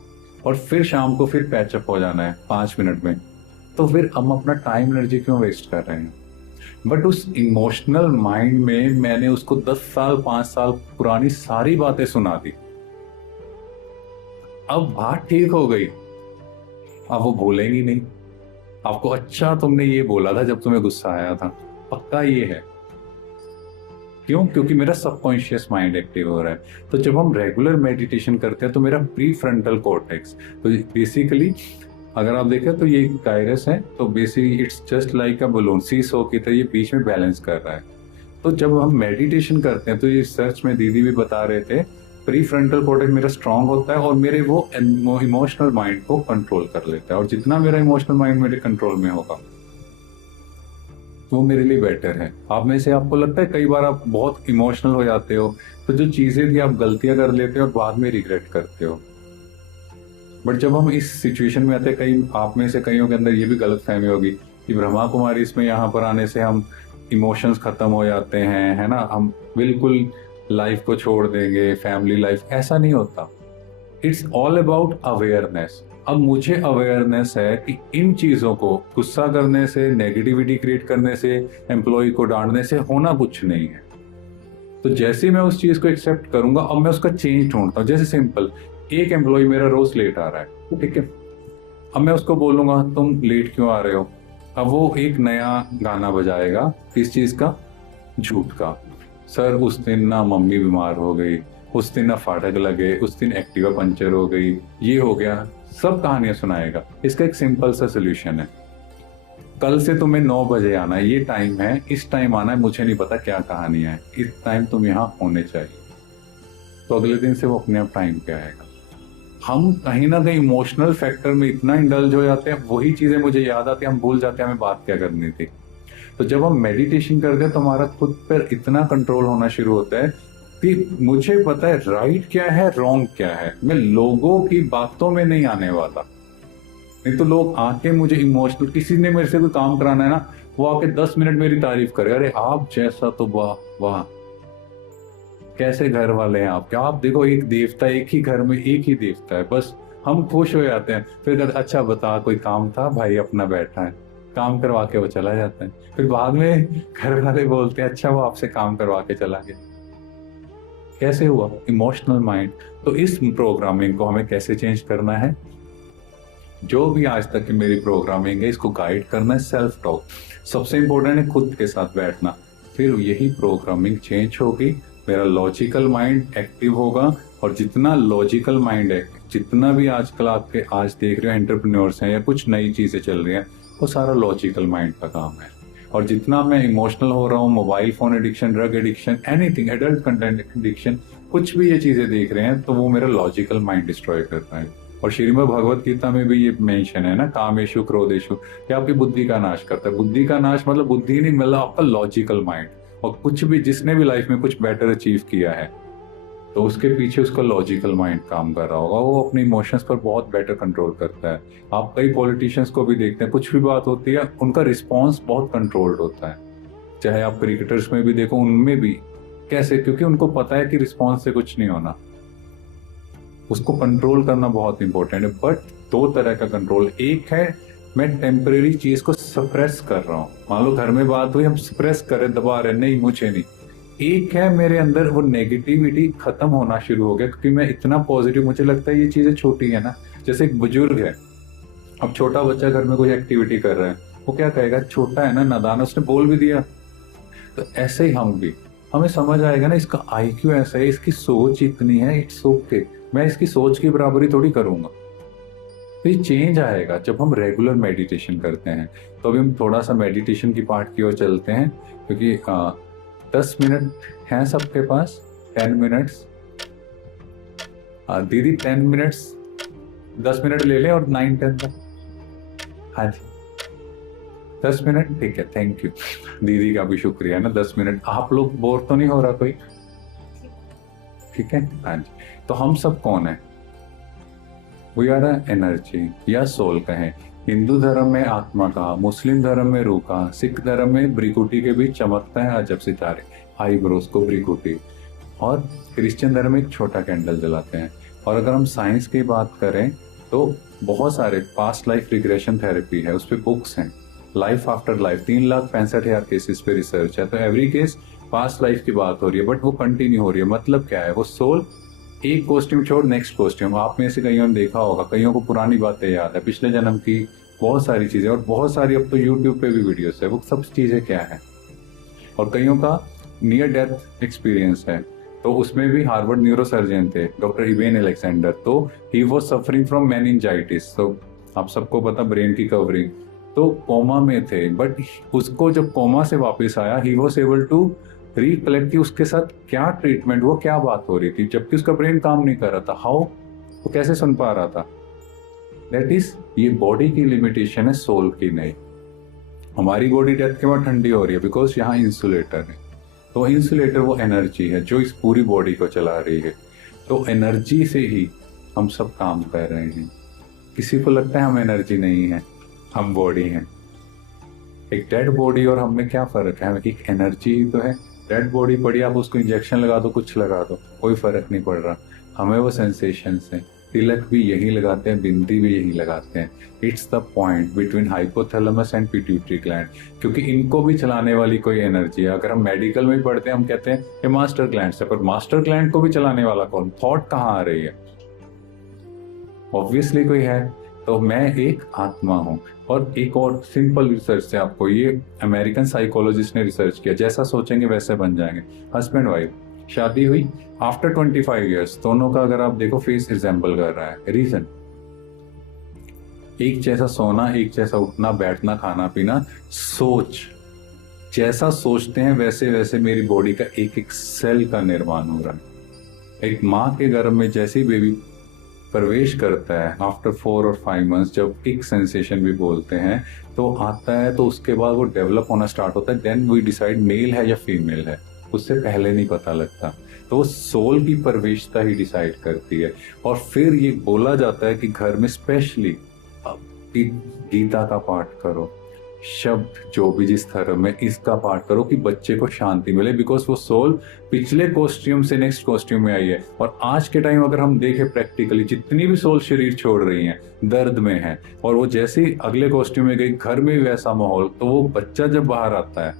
और फिर शाम को फिर पैचअप हो जाना है 5 मिनट में, तो फिर हम अपना टाइम एनर्जी क्यों वेस्ट कर रहे हैं? बट उस इमोशनल माइंड में मैंने उसको 10 साल 5 साल पुरानी सारी बातें सुना दी। अब बात ठीक हो गई, अब वो भूलेंगी नहीं आपको। अच्छा, तुमने ये बोला था जब तुम्हें गुस्सा आया था, पक्का ये है। क्यों? क्योंकि मेरा सबकॉन्शियस माइंड एक्टिव हो रहा है। तो जब हम रेगुलर मेडिटेशन करते हैं तो मेरा प्री फ्रंटल कॉर्टेक्स, तो बेसिकली अगर आप देखें तो ये गायरस है, तो basically it's just like a balloon, seesaw की तरह ये बीच में बैलेंस कर रहा है। तो जब हम मेडिटेशन करते हैं तो ये रिसर्च में दीदी भी बता रहे थे, प्री फ्रंटल कॉर्टेक्स मेरा स्ट्रांग होता है और मेरे वो इमोशनल माइंड को कंट्रोल कर लेता है। और जितना मेरा इमोशनल माइंड मेरे कंट्रोल में होगा वो मेरे लिए बेटर है। आप में से आपको लगता है कई बार आप बहुत इमोशनल हो जाते हो, तो जो चीजें थी आप गलतियां कर लेते हो और बाद में रिग्रेट करते हो। बट जब हम इस सिचुएशन में आते हैं, कई आप में से कईयों के अंदर ये भी गलत फहमी होगी कि ब्रह्मा कुमारी इसमें यहाँ पर आने से हम इमोशंस खत्म हो जाते हैं, है ना, हम बिल्कुल लाइफ को छोड़ देंगे, फैमिली लाइफ। ऐसा नहीं होता। It's all about awareness. अब मुझे अवेयरनेस है कि इन चीजों को गुस्सा करने से, नेगेटिविटी क्रिएट करने से, एम्प्लॉय को डांटने से होना कुछ नहीं है। तो जैसे मैं उस चीज को एक्सेप्ट करूंगा, अब मैं उसका चेंज ढूंढता हूँ। जैसे सिंपल, एक एम्प्लॉय मेरा रोज लेट आ रहा है, ठीक है, अब मैं उसको बोलूंगा तुम लेट क्यों आ रहे हो? अब वो एक नया गाना बजाएगा, किस चीज का? झूठ का। सर उस दिन ना मम्मी बीमार हो गई, उस दिन ना फाटक लगे, उस दिन एक्टिवा पंचर हो गई, ये हो गया, सब कहानियां सुनाएगा। इसका एक सिंपल सा सोल्यूशन है, कल से तुम्हें 9 बजे आना है, ये टाइम है, इस टाइम आना है, मुझे नहीं पता क्या कहानियां है, इस टाइम तुम यहाँ होने चाहिए। तो अगले दिन से वो अपने आप टाइम पे आएगा। हम कहीं ना कहीं इमोशनल फैक्टर में इतना इंडल्ज हो जाते हैं, वही चीजें मुझे याद आती है, हम भूल जाते हैं हमें बात क्या करनी थी। तो जब हम मेडिटेशन करते हैं तो हमारा खुद पर इतना कंट्रोल होना शुरू होता है कि मुझे पता है राइट क्या है, रॉन्ग क्या है। मैं लोगों की बातों में नहीं आने वाला। नहीं तो लोग आके मुझे इमोशनल, किसी ने मेरे से कोई काम कराना है ना, वो आके 10 मिनट मेरी तारीफ करे, अरे आप जैसा तो वाह वाह, कैसे घर वाले हैं आपके, आप देखो एक देवता, एक ही घर में एक ही देवता है, बस हम खुश हो जाते हैं। फिर कहते अच्छा बता कोई काम था? भाई अपना बैठा है, काम करवा के वो चला जाता है। फिर बाद में घर वाले बोलते हैं अच्छा वो आपसे काम करवा के चला गया। कैसे हुआ? Emotional mind. तो इस प्रोग्रामिंग को हमें कैसे चेंज करना है? जो भी आज तक की मेरी प्रोग्रामिंग है इसको गाइड करना है सेल्फ टॉक। सबसे इंपॉर्टेंट है खुद के साथ बैठना, फिर यही प्रोग्रामिंग चेंज होगी, मेरा लॉजिकल माइंड एक्टिव होगा। और जितना लॉजिकल माइंड है, जितना भी आजकल आपके आज देख रहे हो एंटरप्रेन्योर्स हैं या कुछ नई चीजें चल रही हैं, वो सारा लॉजिकल माइंड का काम है। और जितना मैं इमोशनल हो रहा हूँ, mobile phone addiction, drug addiction, anything, adult content addiction, कुछ भी ये चीजें देख रहे हैं तो वो मेरा लॉजिकल माइंड डिस्ट्रॉय कर रहा है। और श्रीमद् भगवत गीता में भी ये मेंशन है ना, कामेशु क्रोधेशु, कि आपकी बुद्धि का नाश करता है। बुद्धि का नाश मतलब बुद्धि नहीं, मतलब आपका लॉजिकल माइंड। और कुछ भी, जिसने भी लाइफ में कुछ बेटर अचीव किया है तो उसके पीछे उसका लॉजिकल माइंड काम कर रहा होगा, वो अपने इमोशंस पर बहुत बेटर कंट्रोल करता है। आप कई पॉलिटिशियंस को भी देखते हैं, कुछ भी बात होती है उनका रिस्पॉन्स बहुत कंट्रोल्ड होता है। चाहे आप क्रिकेटर्स में भी देखो, उनमें भी कैसे, क्योंकि उनको पता है कि रिस्पॉन्स से कुछ नहीं होना। उसको कंट्रोल करना बहुत इंपॉर्टेंट है। बट दो तरह का कंट्रोल, एक है मैं टेम्परेरी चीज को सप्रेस कर रहा हूँ, मान लो घर में बात हुई, हम सप्रेस कर रहे, दबा रहे, नहीं मुझे नहीं। एक है मेरे अंदर वो नेगेटिविटी खत्म होना शुरू हो गया, क्योंकि मैं इतना पॉजिटिव, मुझे लगता है ये चीजें छोटी है ना। जैसे एक बुजुर्ग है, अब छोटा बच्चा घर में कोई एक्टिविटी कर रहा है, वो क्या कहेगा, छोटा है ना, नादान, उसने बोल भी दिया। तो ऐसे ही हम भी, हमें समझ आएगा ना इसका IQ ऐसा है, इसकी सोच इतनी है, इट्स ओके, मैं इसकी सोच की बराबरी थोड़ी करूंगा। तो ये चेंज आएगा जब हम रेगुलर मेडिटेशन करते हैं। तो अभी हम थोड़ा सा मेडिटेशन की पार्ट की ओर चलते हैं, क्योंकि 10 मिनट हैं सबके पास, 10 मिनट्स। दीदी 10 मिनट्स, 10 मिनट ले लें और 9-10 तक। हाँ जी 10 मिनट, ठीक है, थैंक यू। दीदी का भी शुक्रिया ना, 10 मिनट। आप लोग बोर तो नहीं हो रहा कोई? ठीक है, हाँ जी। तो हम सब कौन है? वी आर एनर्जी या सोल कहें। हिंदू धर्म में आत्मा का, मुस्लिम धर्म में रूह का, सिख धर्म में ब्रिकुटी के बीच चमकता है अजब सितारे, आईब्रोज को ब्रिकुटी, और क्रिश्चियन धर्म में एक छोटा कैंडल जलाते हैं। और अगर हम साइंस की बात करें तो बहुत सारे पास्ट लाइफ रिग्रेशन थेरेपी है, उस पर बुक्स हैं, लाइफ आफ्टर लाइफ, 3,65,000 केसेस पे रिसर्च है। तो एवरी केस पास्ट लाइफ की बात हो रही है, बट वो कंटिन्यू हो रही है। मतलब क्या है, वो सोल एक कॉस्ट्यूम छोड़ नेक्स्ट कॉस्ट्यूम। आप में से कईयों ने देखा होगा, कईयों को पुरानी बातें याद है, पिछले जन्म की बहुत सारी चीजें, और बहुत सारी अब तो यूट्यूब पे भी वीडियोस है, वो सब चीजें क्या है। और कईयों का नियर डेथ एक्सपीरियंस है, तो उसमें भी हार्वर्ड न्यूरोसर्जन थे डॉक्टर इवेन अलेक्जेंडर, तो he was suffering from meningitis. तो आप सबको पता, ब्रेन की कवरिंग, तो कोमा में थे, बट उसको जब कोमा से वापस आया, he was able to recollect कि उसके साथ क्या ट्रीटमेंट, वो क्या बात हो रही थी, जबकि उसका ब्रेन काम नहीं कर रहा था। हाउ, वो कैसे सुन पा रहा था? दैट इज, ये बॉडी की लिमिटेशन है, सोल की नहीं। हमारी बॉडी डेथ के बाद ठंडी हो रही है बिकॉज यहाँ इंसुलेटर है। तो इंसुलेटर वो एनर्जी है जो इस पूरी बॉडी को चला रही है। तो एनर्जी से ही हम सब काम कर रहे हैं। किसी को लगता है हम एनर्जी नहीं है, हम बॉडी हैं। एक डेड बॉडी और हम में क्या फर्क है? एक एनर्जी ही तो है। डेड बॉडी पड़ी, आप उसको इंजेक्शन लगा दो, कुछ लगा दो, कोई फर्क नहीं पड़ रहा। हमें वो सेंसेशंस हैं। तिलक भी यही लगाते हैं, बिंदी भी यही लगाते हैं। It's the point between hypothalamus and pituitary gland, क्योंकि इनको भी चलाने वाली कोई एनर्जी है। अगर हम मेडिकल में पढ़ते हैं, हम कहते हैं ये मास्टर ग्लैंड है, पर मास्टर ग्लैंड को भी चलाने वाला कौन? थॉट कहाँ आ रही है? ऑब्वियसली कोई है। तो मैं एक आत्मा हूं। और एक और सिंपल रिसर्च से आपको, ये अमेरिकन साइकोलॉजिस्ट ने रिसर्च किया, जैसा सोचेंगे वैसे बन जाएंगे। हस्बैंड वाइफ, शादी हुई, आफ्टर 25 ईयर्स दोनों का अगर आप देखो फेस रिजेंबल कर रहा है। रीजन, एक जैसा सोना, एक जैसा उठना बैठना, खाना पीना, सोच, जैसा सोचते हैं वैसे वैसे मेरी बॉडी का एक एक सेल का निर्माण हो रहा है। एक माँ के गर्भ में जैसे ही बेबी प्रवेश करता है, आफ्टर 4 और 5 मंथ्स, जब किक सेंसेशन भी बोलते हैं, तो आता है, तो उसके बाद वो डेवलप होना स्टार्ट होता है। देन वी डिसाइड मेल है या फीमेल है, उससे पहले नहीं पता लगता। तो सोल की प्रवेशता ही डिसाइड करती है। और फिर ये बोला जाता है कि घर में स्पेशली गीता का पाठ करो, शब्द जो भी जिस धर्म में, इसका पाठ करो कि बच्चे को शांति मिले। बिकॉज वो सोल पिछले कॉस्ट्यूम से नेक्स्ट कॉस्ट्यूम में आई है। और आज के टाइम अगर हम देखें प्रैक्टिकली, जितनी भी सोल शरीर छोड़ रही हैं, दर्द में है, और वो जैसे ही अगले कॉस्ट्यूम में गई, घर में भी वैसा माहौल, तो वो बच्चा जब बाहर आता है,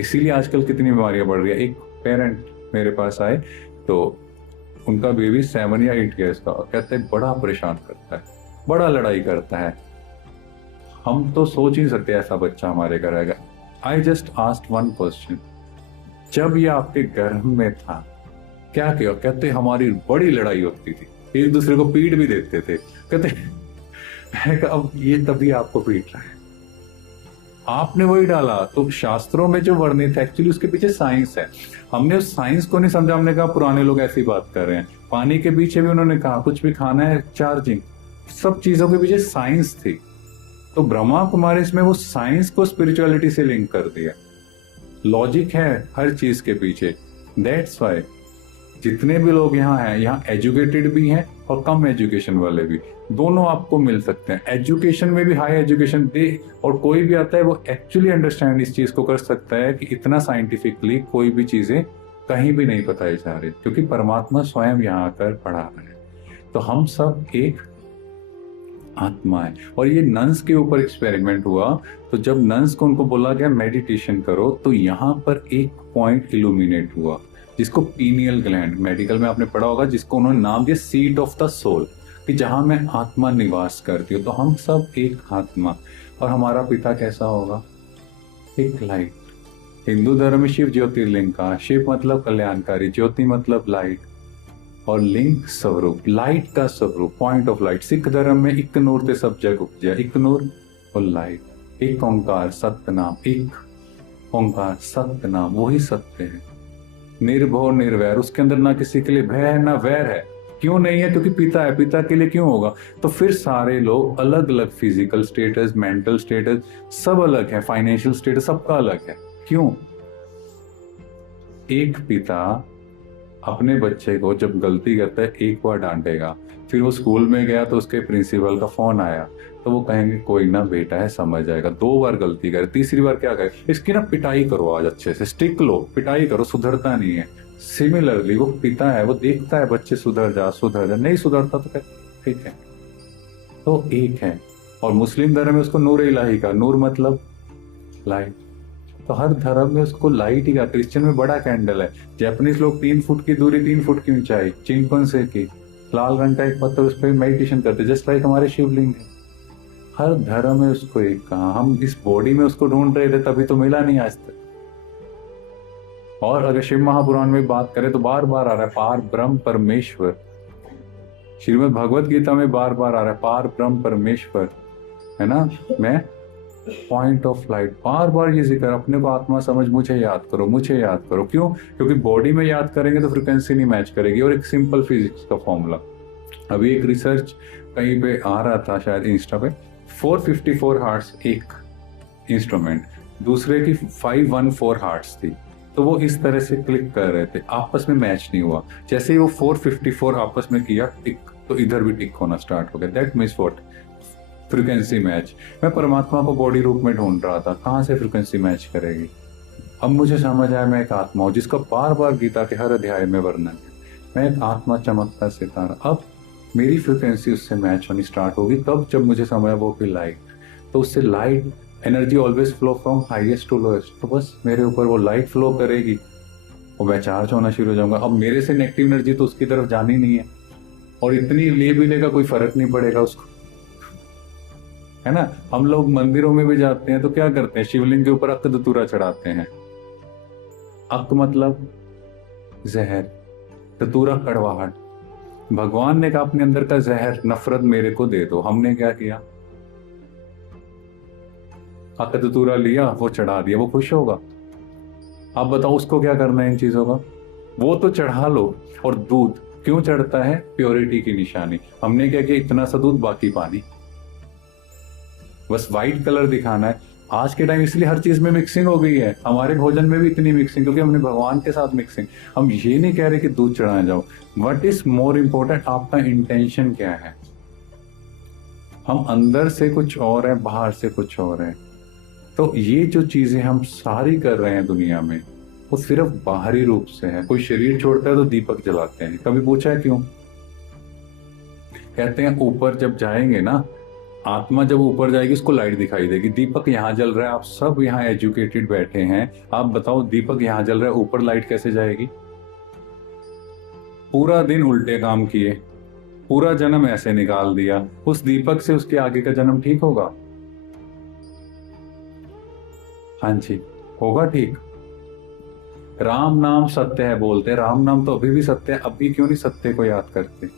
इसीलिए आजकल कितनी बीमारियां बढ़ रही है। एक पेरेंट मेरे पास आए, तो उनका बेबी 7 या 8 ईयर्स का, कहते हैं बड़ा परेशान करता है, बड़ा लड़ाई करता है, हम तो सोच ही नहीं सकते ऐसा बच्चा हमारे घर आएगा। I just asked one question, जब ये आपके घर में था क्या किया? कहते हमारी बड़ी लड़ाई होती थी, एक दूसरे को पीट भी देते थे। कहते मैंने कहा अब ये तभी आपको पीट रहा है, आपने वही डाला। तो शास्त्रों में जो वर्णित है एक्चुअली उसके पीछे साइंस है, हमने उस साइंस को नहीं समझा। हमने कहा पुराने लोग ऐसी बात कर रहे हैं, पानी के पीछे भी उन्होंने कहा कुछ भी खाना है चार्जिंग, सब चीजों के पीछे साइंस थी। तो ब्रह्मा कुमारी इसमें वो साइंस को स्पिरिचुअलिटी से लिंक कर दिया, लॉजिक है हर चीज के पीछे। दैट्स वाई जितने भी लोग यहाँ हैं, यहाँ एजुकेटेड भी हैं और कम एजुकेशन वाले भी, दोनों आपको मिल सकते हैं। एजुकेशन में भी हाई एजुकेशन दे और कोई भी आता है वो एक्चुअली अंडरस्टैंड इस चीज को कर सकता है कि इतना साइंटिफिकली कोई भी चीजें कहीं भी नहीं बताई जा रही, क्योंकि परमात्मा स्वयं यहाँ आकर पढ़ा रहे हैं। तो हम सब एक आत्मा है। और ये नन्स के ऊपर एक्सपेरिमेंट हुआ, तो जब नन्स को उनको बोला गया मेडिटेशन करो, तो यहाँ पर एक पॉइंट इल्यूमिनेट हुआ जिसको पीनियल ग्लैंड, मेडिकल में आपने पढ़ा होगा, जिसको उन्होंने नाम दिया सीट ऑफ द सोल, कि जहां में आत्मा निवास करती हो। तो हम सब एक आत्मा, और हमारा पिता कैसा होगा? एक लाइट। हिंदू धर्म में शिव ज्योतिर्लिंग का, शिव मतलब कल्याणकारी, ज्योति मतलब लाइट, और लिंग स्वरूप, लाइट का स्वरूप, पॉइंट ऑफ लाइट। सिख धर्म में एक नूर ते सब जग उपजा, एक नूर और लाइट, एक ओंकार सत्य नाम, एक ओंकार सत्य नाम, वही सत्य है। निर्भव निर्वैर, उसके अंदर ना किसी के लिए भय है ना वैर है। क्यों नहीं है? क्योंकि पिता है, पिता के लिए क्यों होगा? तो फिर सारे लोग अलग अलग, फिजिकल स्टेटस, मेंटल स्टेटस सब अलग है, फाइनेंशियल स्टेटस सबका अलग है। क्यों? एक पिता अपने बच्चे को जब गलती करता है एक बार डांटेगा, फिर वो स्कूल में गया तो उसके प्रिंसिपल का फोन आया, तो वो कहेंगे कोई ना बेटा है समझ जाएगा। 2 बार गलती करे, तीसरी बार क्या कहे? इसकी ना पिटाई करो, आज अच्छे से स्टिक लो, पिटाई करो, सुधरता नहीं है। सिमिलरली वो पिता है, वो देखता है बच्चे सुधर जा, नहीं सुधरता तो ठीक है। तो एक है। और मुस्लिम धर्म में उसको नूर इलाही का, नूर मतलब लाइट, तो हर धर्म में उसको लाइट ही का। क्रिश्चियन में बड़ा कैंडल है, जैपनीज लोग 3 फुट की दूरी, 3 फुट की ऊंचाई, चिंपैंजी की, लाल रंग का एक पत्थर, उस पर मेडिटेशन करते, जस्ट लाइक हमारे शिवलिंग है। हर धर्म में उसको एक कहा। हम इस बॉडी में उसको ढूंढ रहे थे, तभी तो मिला नहीं आज तक। और अगर शिव महापुराण में बात करें तो बार बार आ रहा है पार ब्रह्म परमेश्वर, श्रीमद् भगवत गीता में बार बार आ रहा है पार ब्रह्म परमेश्वर, है ना। मैं पॉइंट ऑफ लाइट, बार बार ये जिक्र, अपने को आत्मा समझ, मुझे याद करो, मुझे याद करो। क्यों? क्योंकि बॉडी में याद करेंगे तो फ्रिक्वेंसी नहीं मैच करेगी। और एक सिंपल फिजिक्स का फॉर्मूला, अभी एक रिसर्च कहीं पे आ रहा था शायद इंस्टा पे, 454 हार्ट्स एक इंस्ट्रूमेंट, दूसरे की 514 हार्ट्स थी। तो वो इस तरह से क्लिक कर रहे थे, आपस में मैच नहीं हुआ। जैसे ही वो 454 आपस में किया टिक, तो इधर भी टिक होना स्टार्ट हो गया। That means what? Frequency match. मैं परमात्मा को बॉडी रूप में ढूंढ रहा था, कहाँ से फ्रिक्वेंसी मैच करेगी? अब मुझे समझ आया मैं एक आत्मा हूँ, जिसका बार बार गीता के हर अध्याय में वर्णन है। मैं एक आत्मा, चमकता सितारा। अब मेरी फ्रिक्वेंसी उससे मैच होनी स्टार्ट होगी, तब जब मुझे समय वो भी लाइट, तो उससे light energy always flow from highest to lowest. तो बस मेरे ऊपर वो लाइट फ्लो करेगी और मैं चार्ज होना शुरू हो जाऊंगा। अब मेरे से नेगेटिव एनर्जी तो उसकी तरफ जानी नहीं है, और इतनी ले भी लेगा कोई फर्क नहीं पड़ेगा उसको, है ना। हम लोग मंदिरों में भी जाते हैं तो क्या करते हैं? शिवलिंग के ऊपर अक धतूरा चढ़ाते हैं। अक मतलब जहर, धतूरा कड़वाहट। भगवान ने कहा अपने अंदर का जहर, नफरत मेरे को दे दो। हमने क्या किया? अक धतूरा लिया, वो चढ़ा दिया, वो खुश होगा? आप बताओ उसको क्या करना है इन चीजों का? वो तो चढ़ा लो। और दूध क्यों चढ़ता है? प्योरिटी की निशानी। हमने क्या किया? इतना सा दूध, बाकी पानी, बस व्हाइट कलर दिखाना है। आज के टाइम इसलिए हर चीज में मिक्सिंग हो गई है, हमारे भोजन में भी इतनी मिक्सिंग, क्योंकि हमने भगवान के साथ मिक्सिंग। हम ये नहीं कह रहे कि दूध चढ़ाए जाओ। व्हाट इज मोर इम्पोर्टेंट, आपका इंटेंशन क्या है? हम अंदर से कुछ और है, बाहर से कुछ और है। तो ये जो चीजें हम सारी कर रहे हैं दुनिया में, वो सिर्फ बाहरी रूप से है। कोई शरीर छोड़ता है तो दीपक जलाते हैं, कभी पूछा है क्यों? कहते हैं ऊपर जब जाएंगे ना, आत्मा जब ऊपर जाएगी उसको लाइट दिखाई देगी। दीपक यहाँ जल रहा है, आप सब यहाँ एजुकेटेड बैठे हैं, आप बताओ दीपक यहाँ जल रहा है, ऊपर लाइट कैसे जाएगी? पूरा दिन उल्टे काम किए, पूरा जन्म ऐसे निकाल दिया, उस दीपक से उसके आगे का जन्म ठीक होगा? हाँ जी, होगा ठीक? राम नाम सत्य है बोलते, राम नाम तो अभी भी सत्य है, अभी क्यों नहीं सत्य को याद करते?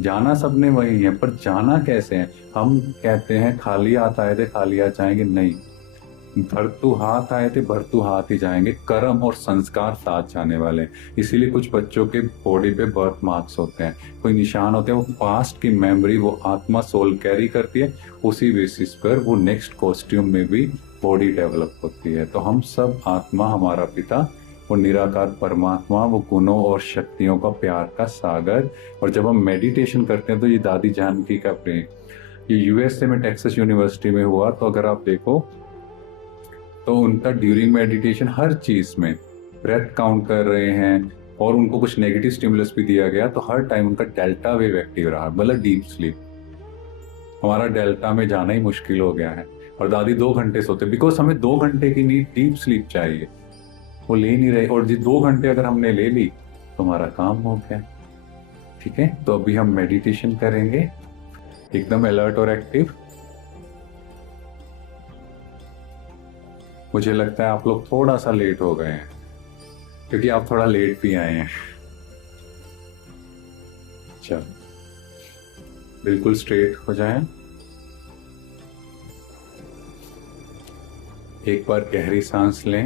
जाना सबने वही है, पर जाना कैसे है? हम कहते हैं खाली हाथ आए थे खाली हाथ जाएंगे, नहीं, भरतू हाथ आए थे भरतू हाथ ही जाएंगे। कर्म और संस्कार साथ जाने वाले हैं। इसीलिए कुछ बच्चों के बॉडी पे बर्थ मार्क्स होते हैं, कोई निशान होते हैं, वो पास्ट की मेमोरी वो आत्मा सोल कैरी करती है, उसी बेसिस पर वो नेक्स्ट कॉस्ट्यूम में भी बॉडी डेवलप होती है। तो हम सब आत्मा, हमारा पिता वो निराकार परमात्मा, वो गुणों और शक्तियों का प्यार का सागर। और जब हम मेडिटेशन करते हैं तो ये दादी जानकी का प्रेम, ये यूएसए में टेक्सास यूनिवर्सिटी में हुआ। तो अगर आप देखो तो उनका ड्यूरिंग मेडिटेशन हर चीज में ब्रेथ काउंट कर रहे हैं, और उनको कुछ नेगेटिव स्टिमुलस भी दिया गया, तो हर टाइम उनका डेल्टा वेव एक्टिव रहा, मतलब डीप स्लीप। हमारा डेल्टा में जाना ही मुश्किल हो गया है, और दादी 2 घंटे सोते, बिकॉज हमें 2 घंटे की नींद डीप स्लीप चाहिए, वो ले नहीं रहे। और 2 घंटे अगर हमने ले ली तो हमारा काम हो गया। ठीक है, तो अभी हम मेडिटेशन करेंगे एकदम अलर्ट और एक्टिव। मुझे लगता है आप लोग थोड़ा सा लेट हो गए हैं, क्योंकि आप थोड़ा लेट भी आए हैं। चलो, बिल्कुल स्ट्रेट हो जाएं। एक बार गहरी सांस लें,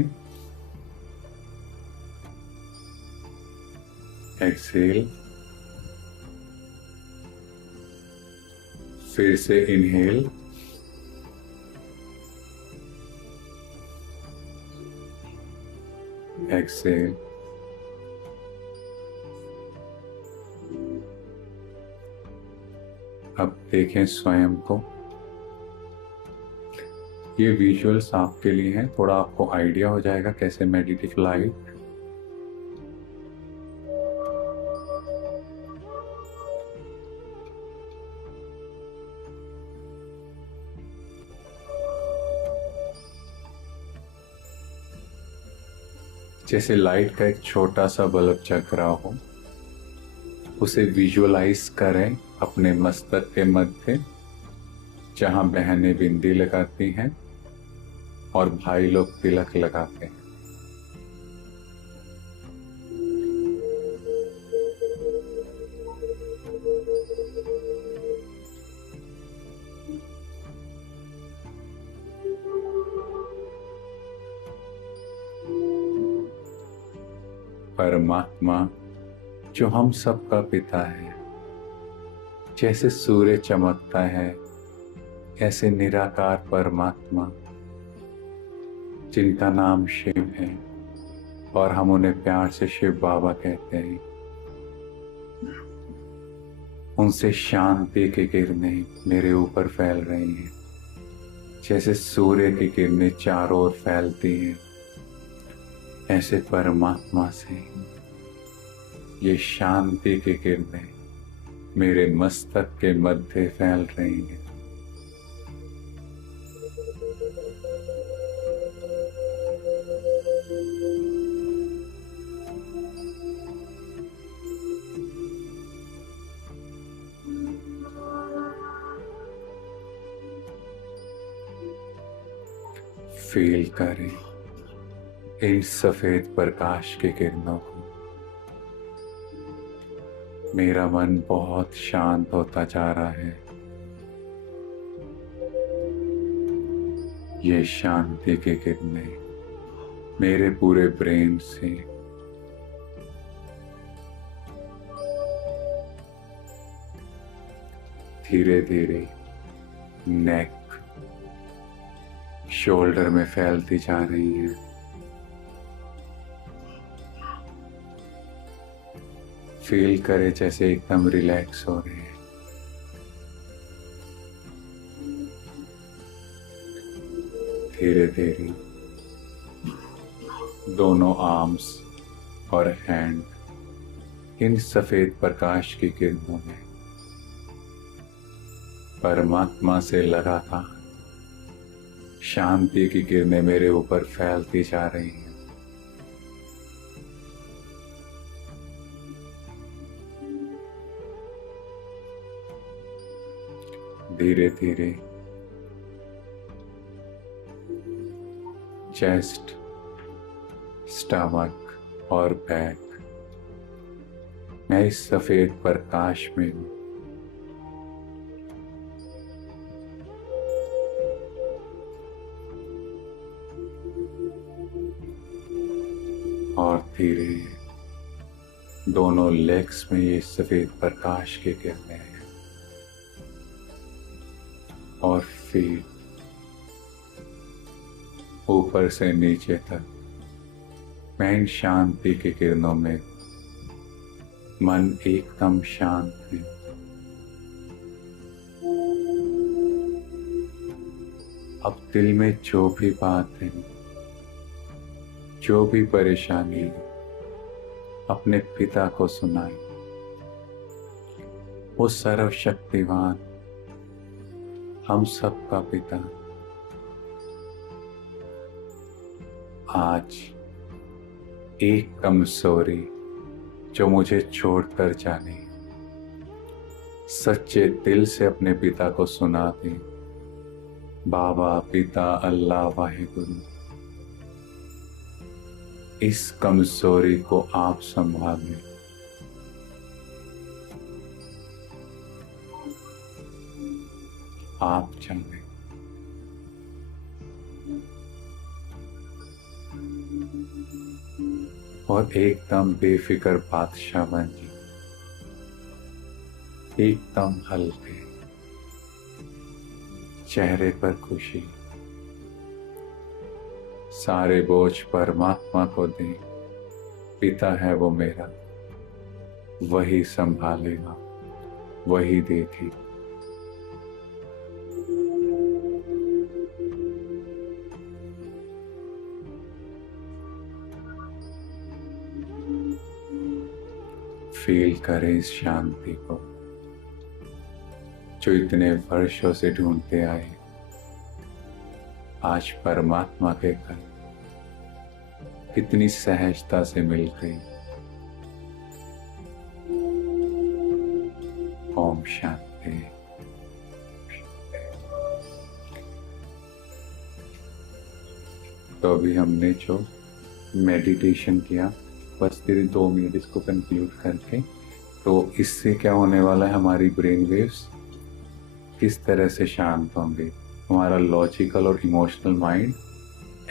एक्सेल, फिर से इनहेल, एक्सेल, अब देखें स्वयं को। ये विजुअल्स आपके लिए हैं, थोड़ा आपको आइडिया हो जाएगा कैसे मेडिटेट लाइव। जैसे लाइट का एक छोटा सा बल्ब जग रहा हो, उसे विजुअलाइज करें अपने मस्तक के मध्य, जहां बहनें बिंदी लगाती हैं और भाई लोग तिलक लगाते हैं। परमात्मा जो हम सबका पिता है, जैसे सूर्य चमकता है, ऐसे निराकार परमात्मा जिनका नाम शिव है और हम उन्हें प्यार से शिव बाबा कहते हैं, उनसे शांति की किरणें मेरे ऊपर फैल रही हैं। जैसे सूर्य की किरणें चारों ओर फैलती हैं, ऐसे परमात्मा से ये शांति की किरणें मेरे मस्तक के मध्य फैल रही हैं। फील करें इन सफेद प्रकाश की किरणों को। मेरा मन बहुत शांत होता जा रहा है। ये शांति की किरणें मेरे पूरे ब्रेन से धीरे धीरे नेक, शोल्डर में फैलती जा रही है। फील करे जैसे एकदम रिलैक्स हो रहे हैं। धीरे धीरे दोनों आर्म्स और हैंड इन सफेद प्रकाश की किरणों में परमात्मा से लगातार शांति की किरणें मेरे ऊपर फैलती जा रही हैं। धीरे धीरे चेस्ट, स्टमक और बैक, मैं इस सफेद प्रकाश में हूं। और धीरे दोनों लेग्स में ये सफेद प्रकाश के किरणें हैं। और फिर ऊपर से नीचे तक मैं इन शांति की किरणों में मन एकदम शांत है। अब दिल में जो भी बात है, जो भी परेशानी है, अपने पिता को सुनाए। वो सर्वशक्तिवान, हम सबका पिता आज एक कमजोरी जो मुझे छोड़कर जाने, सच्चे दिल से अपने पिता को सुना दे। बाबा, पिता, अल्लाह, वाहिगुरु, इस कमजोरी को आप संभालें। आप जाने। और एकदम बेफिक्र बादशाह बन जी, एकदम हल्के, चेहरे पर खुशी। सारे बोझ परमात्मा को दें। पिता है वो मेरा, वही संभालेगा, वही देगी। फील करें इस शांति को जो इतने वर्षों से ढूंढते आए, आज परमात्मा के घर कितनी सहजता से मिल गई। ओम शांति। तो अभी हमने जो मेडिटेशन किया, बस तेरे 2 मिनट इसको कंक्लूड करके, तो इससे क्या होने वाला है, हमारी ब्रेन वेव्स किस तरह से शांत होंगे, हमारा लॉजिकल और इमोशनल माइंड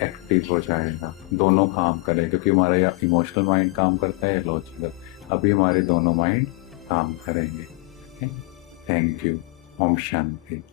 एक्टिव हो जाएगा, दोनों काम करें, क्योंकि हमारा या इमोशनल माइंड काम करता है या लॉजिकल। अभी हमारे दोनों माइंड काम करेंगे। Thank you. ओम शांति।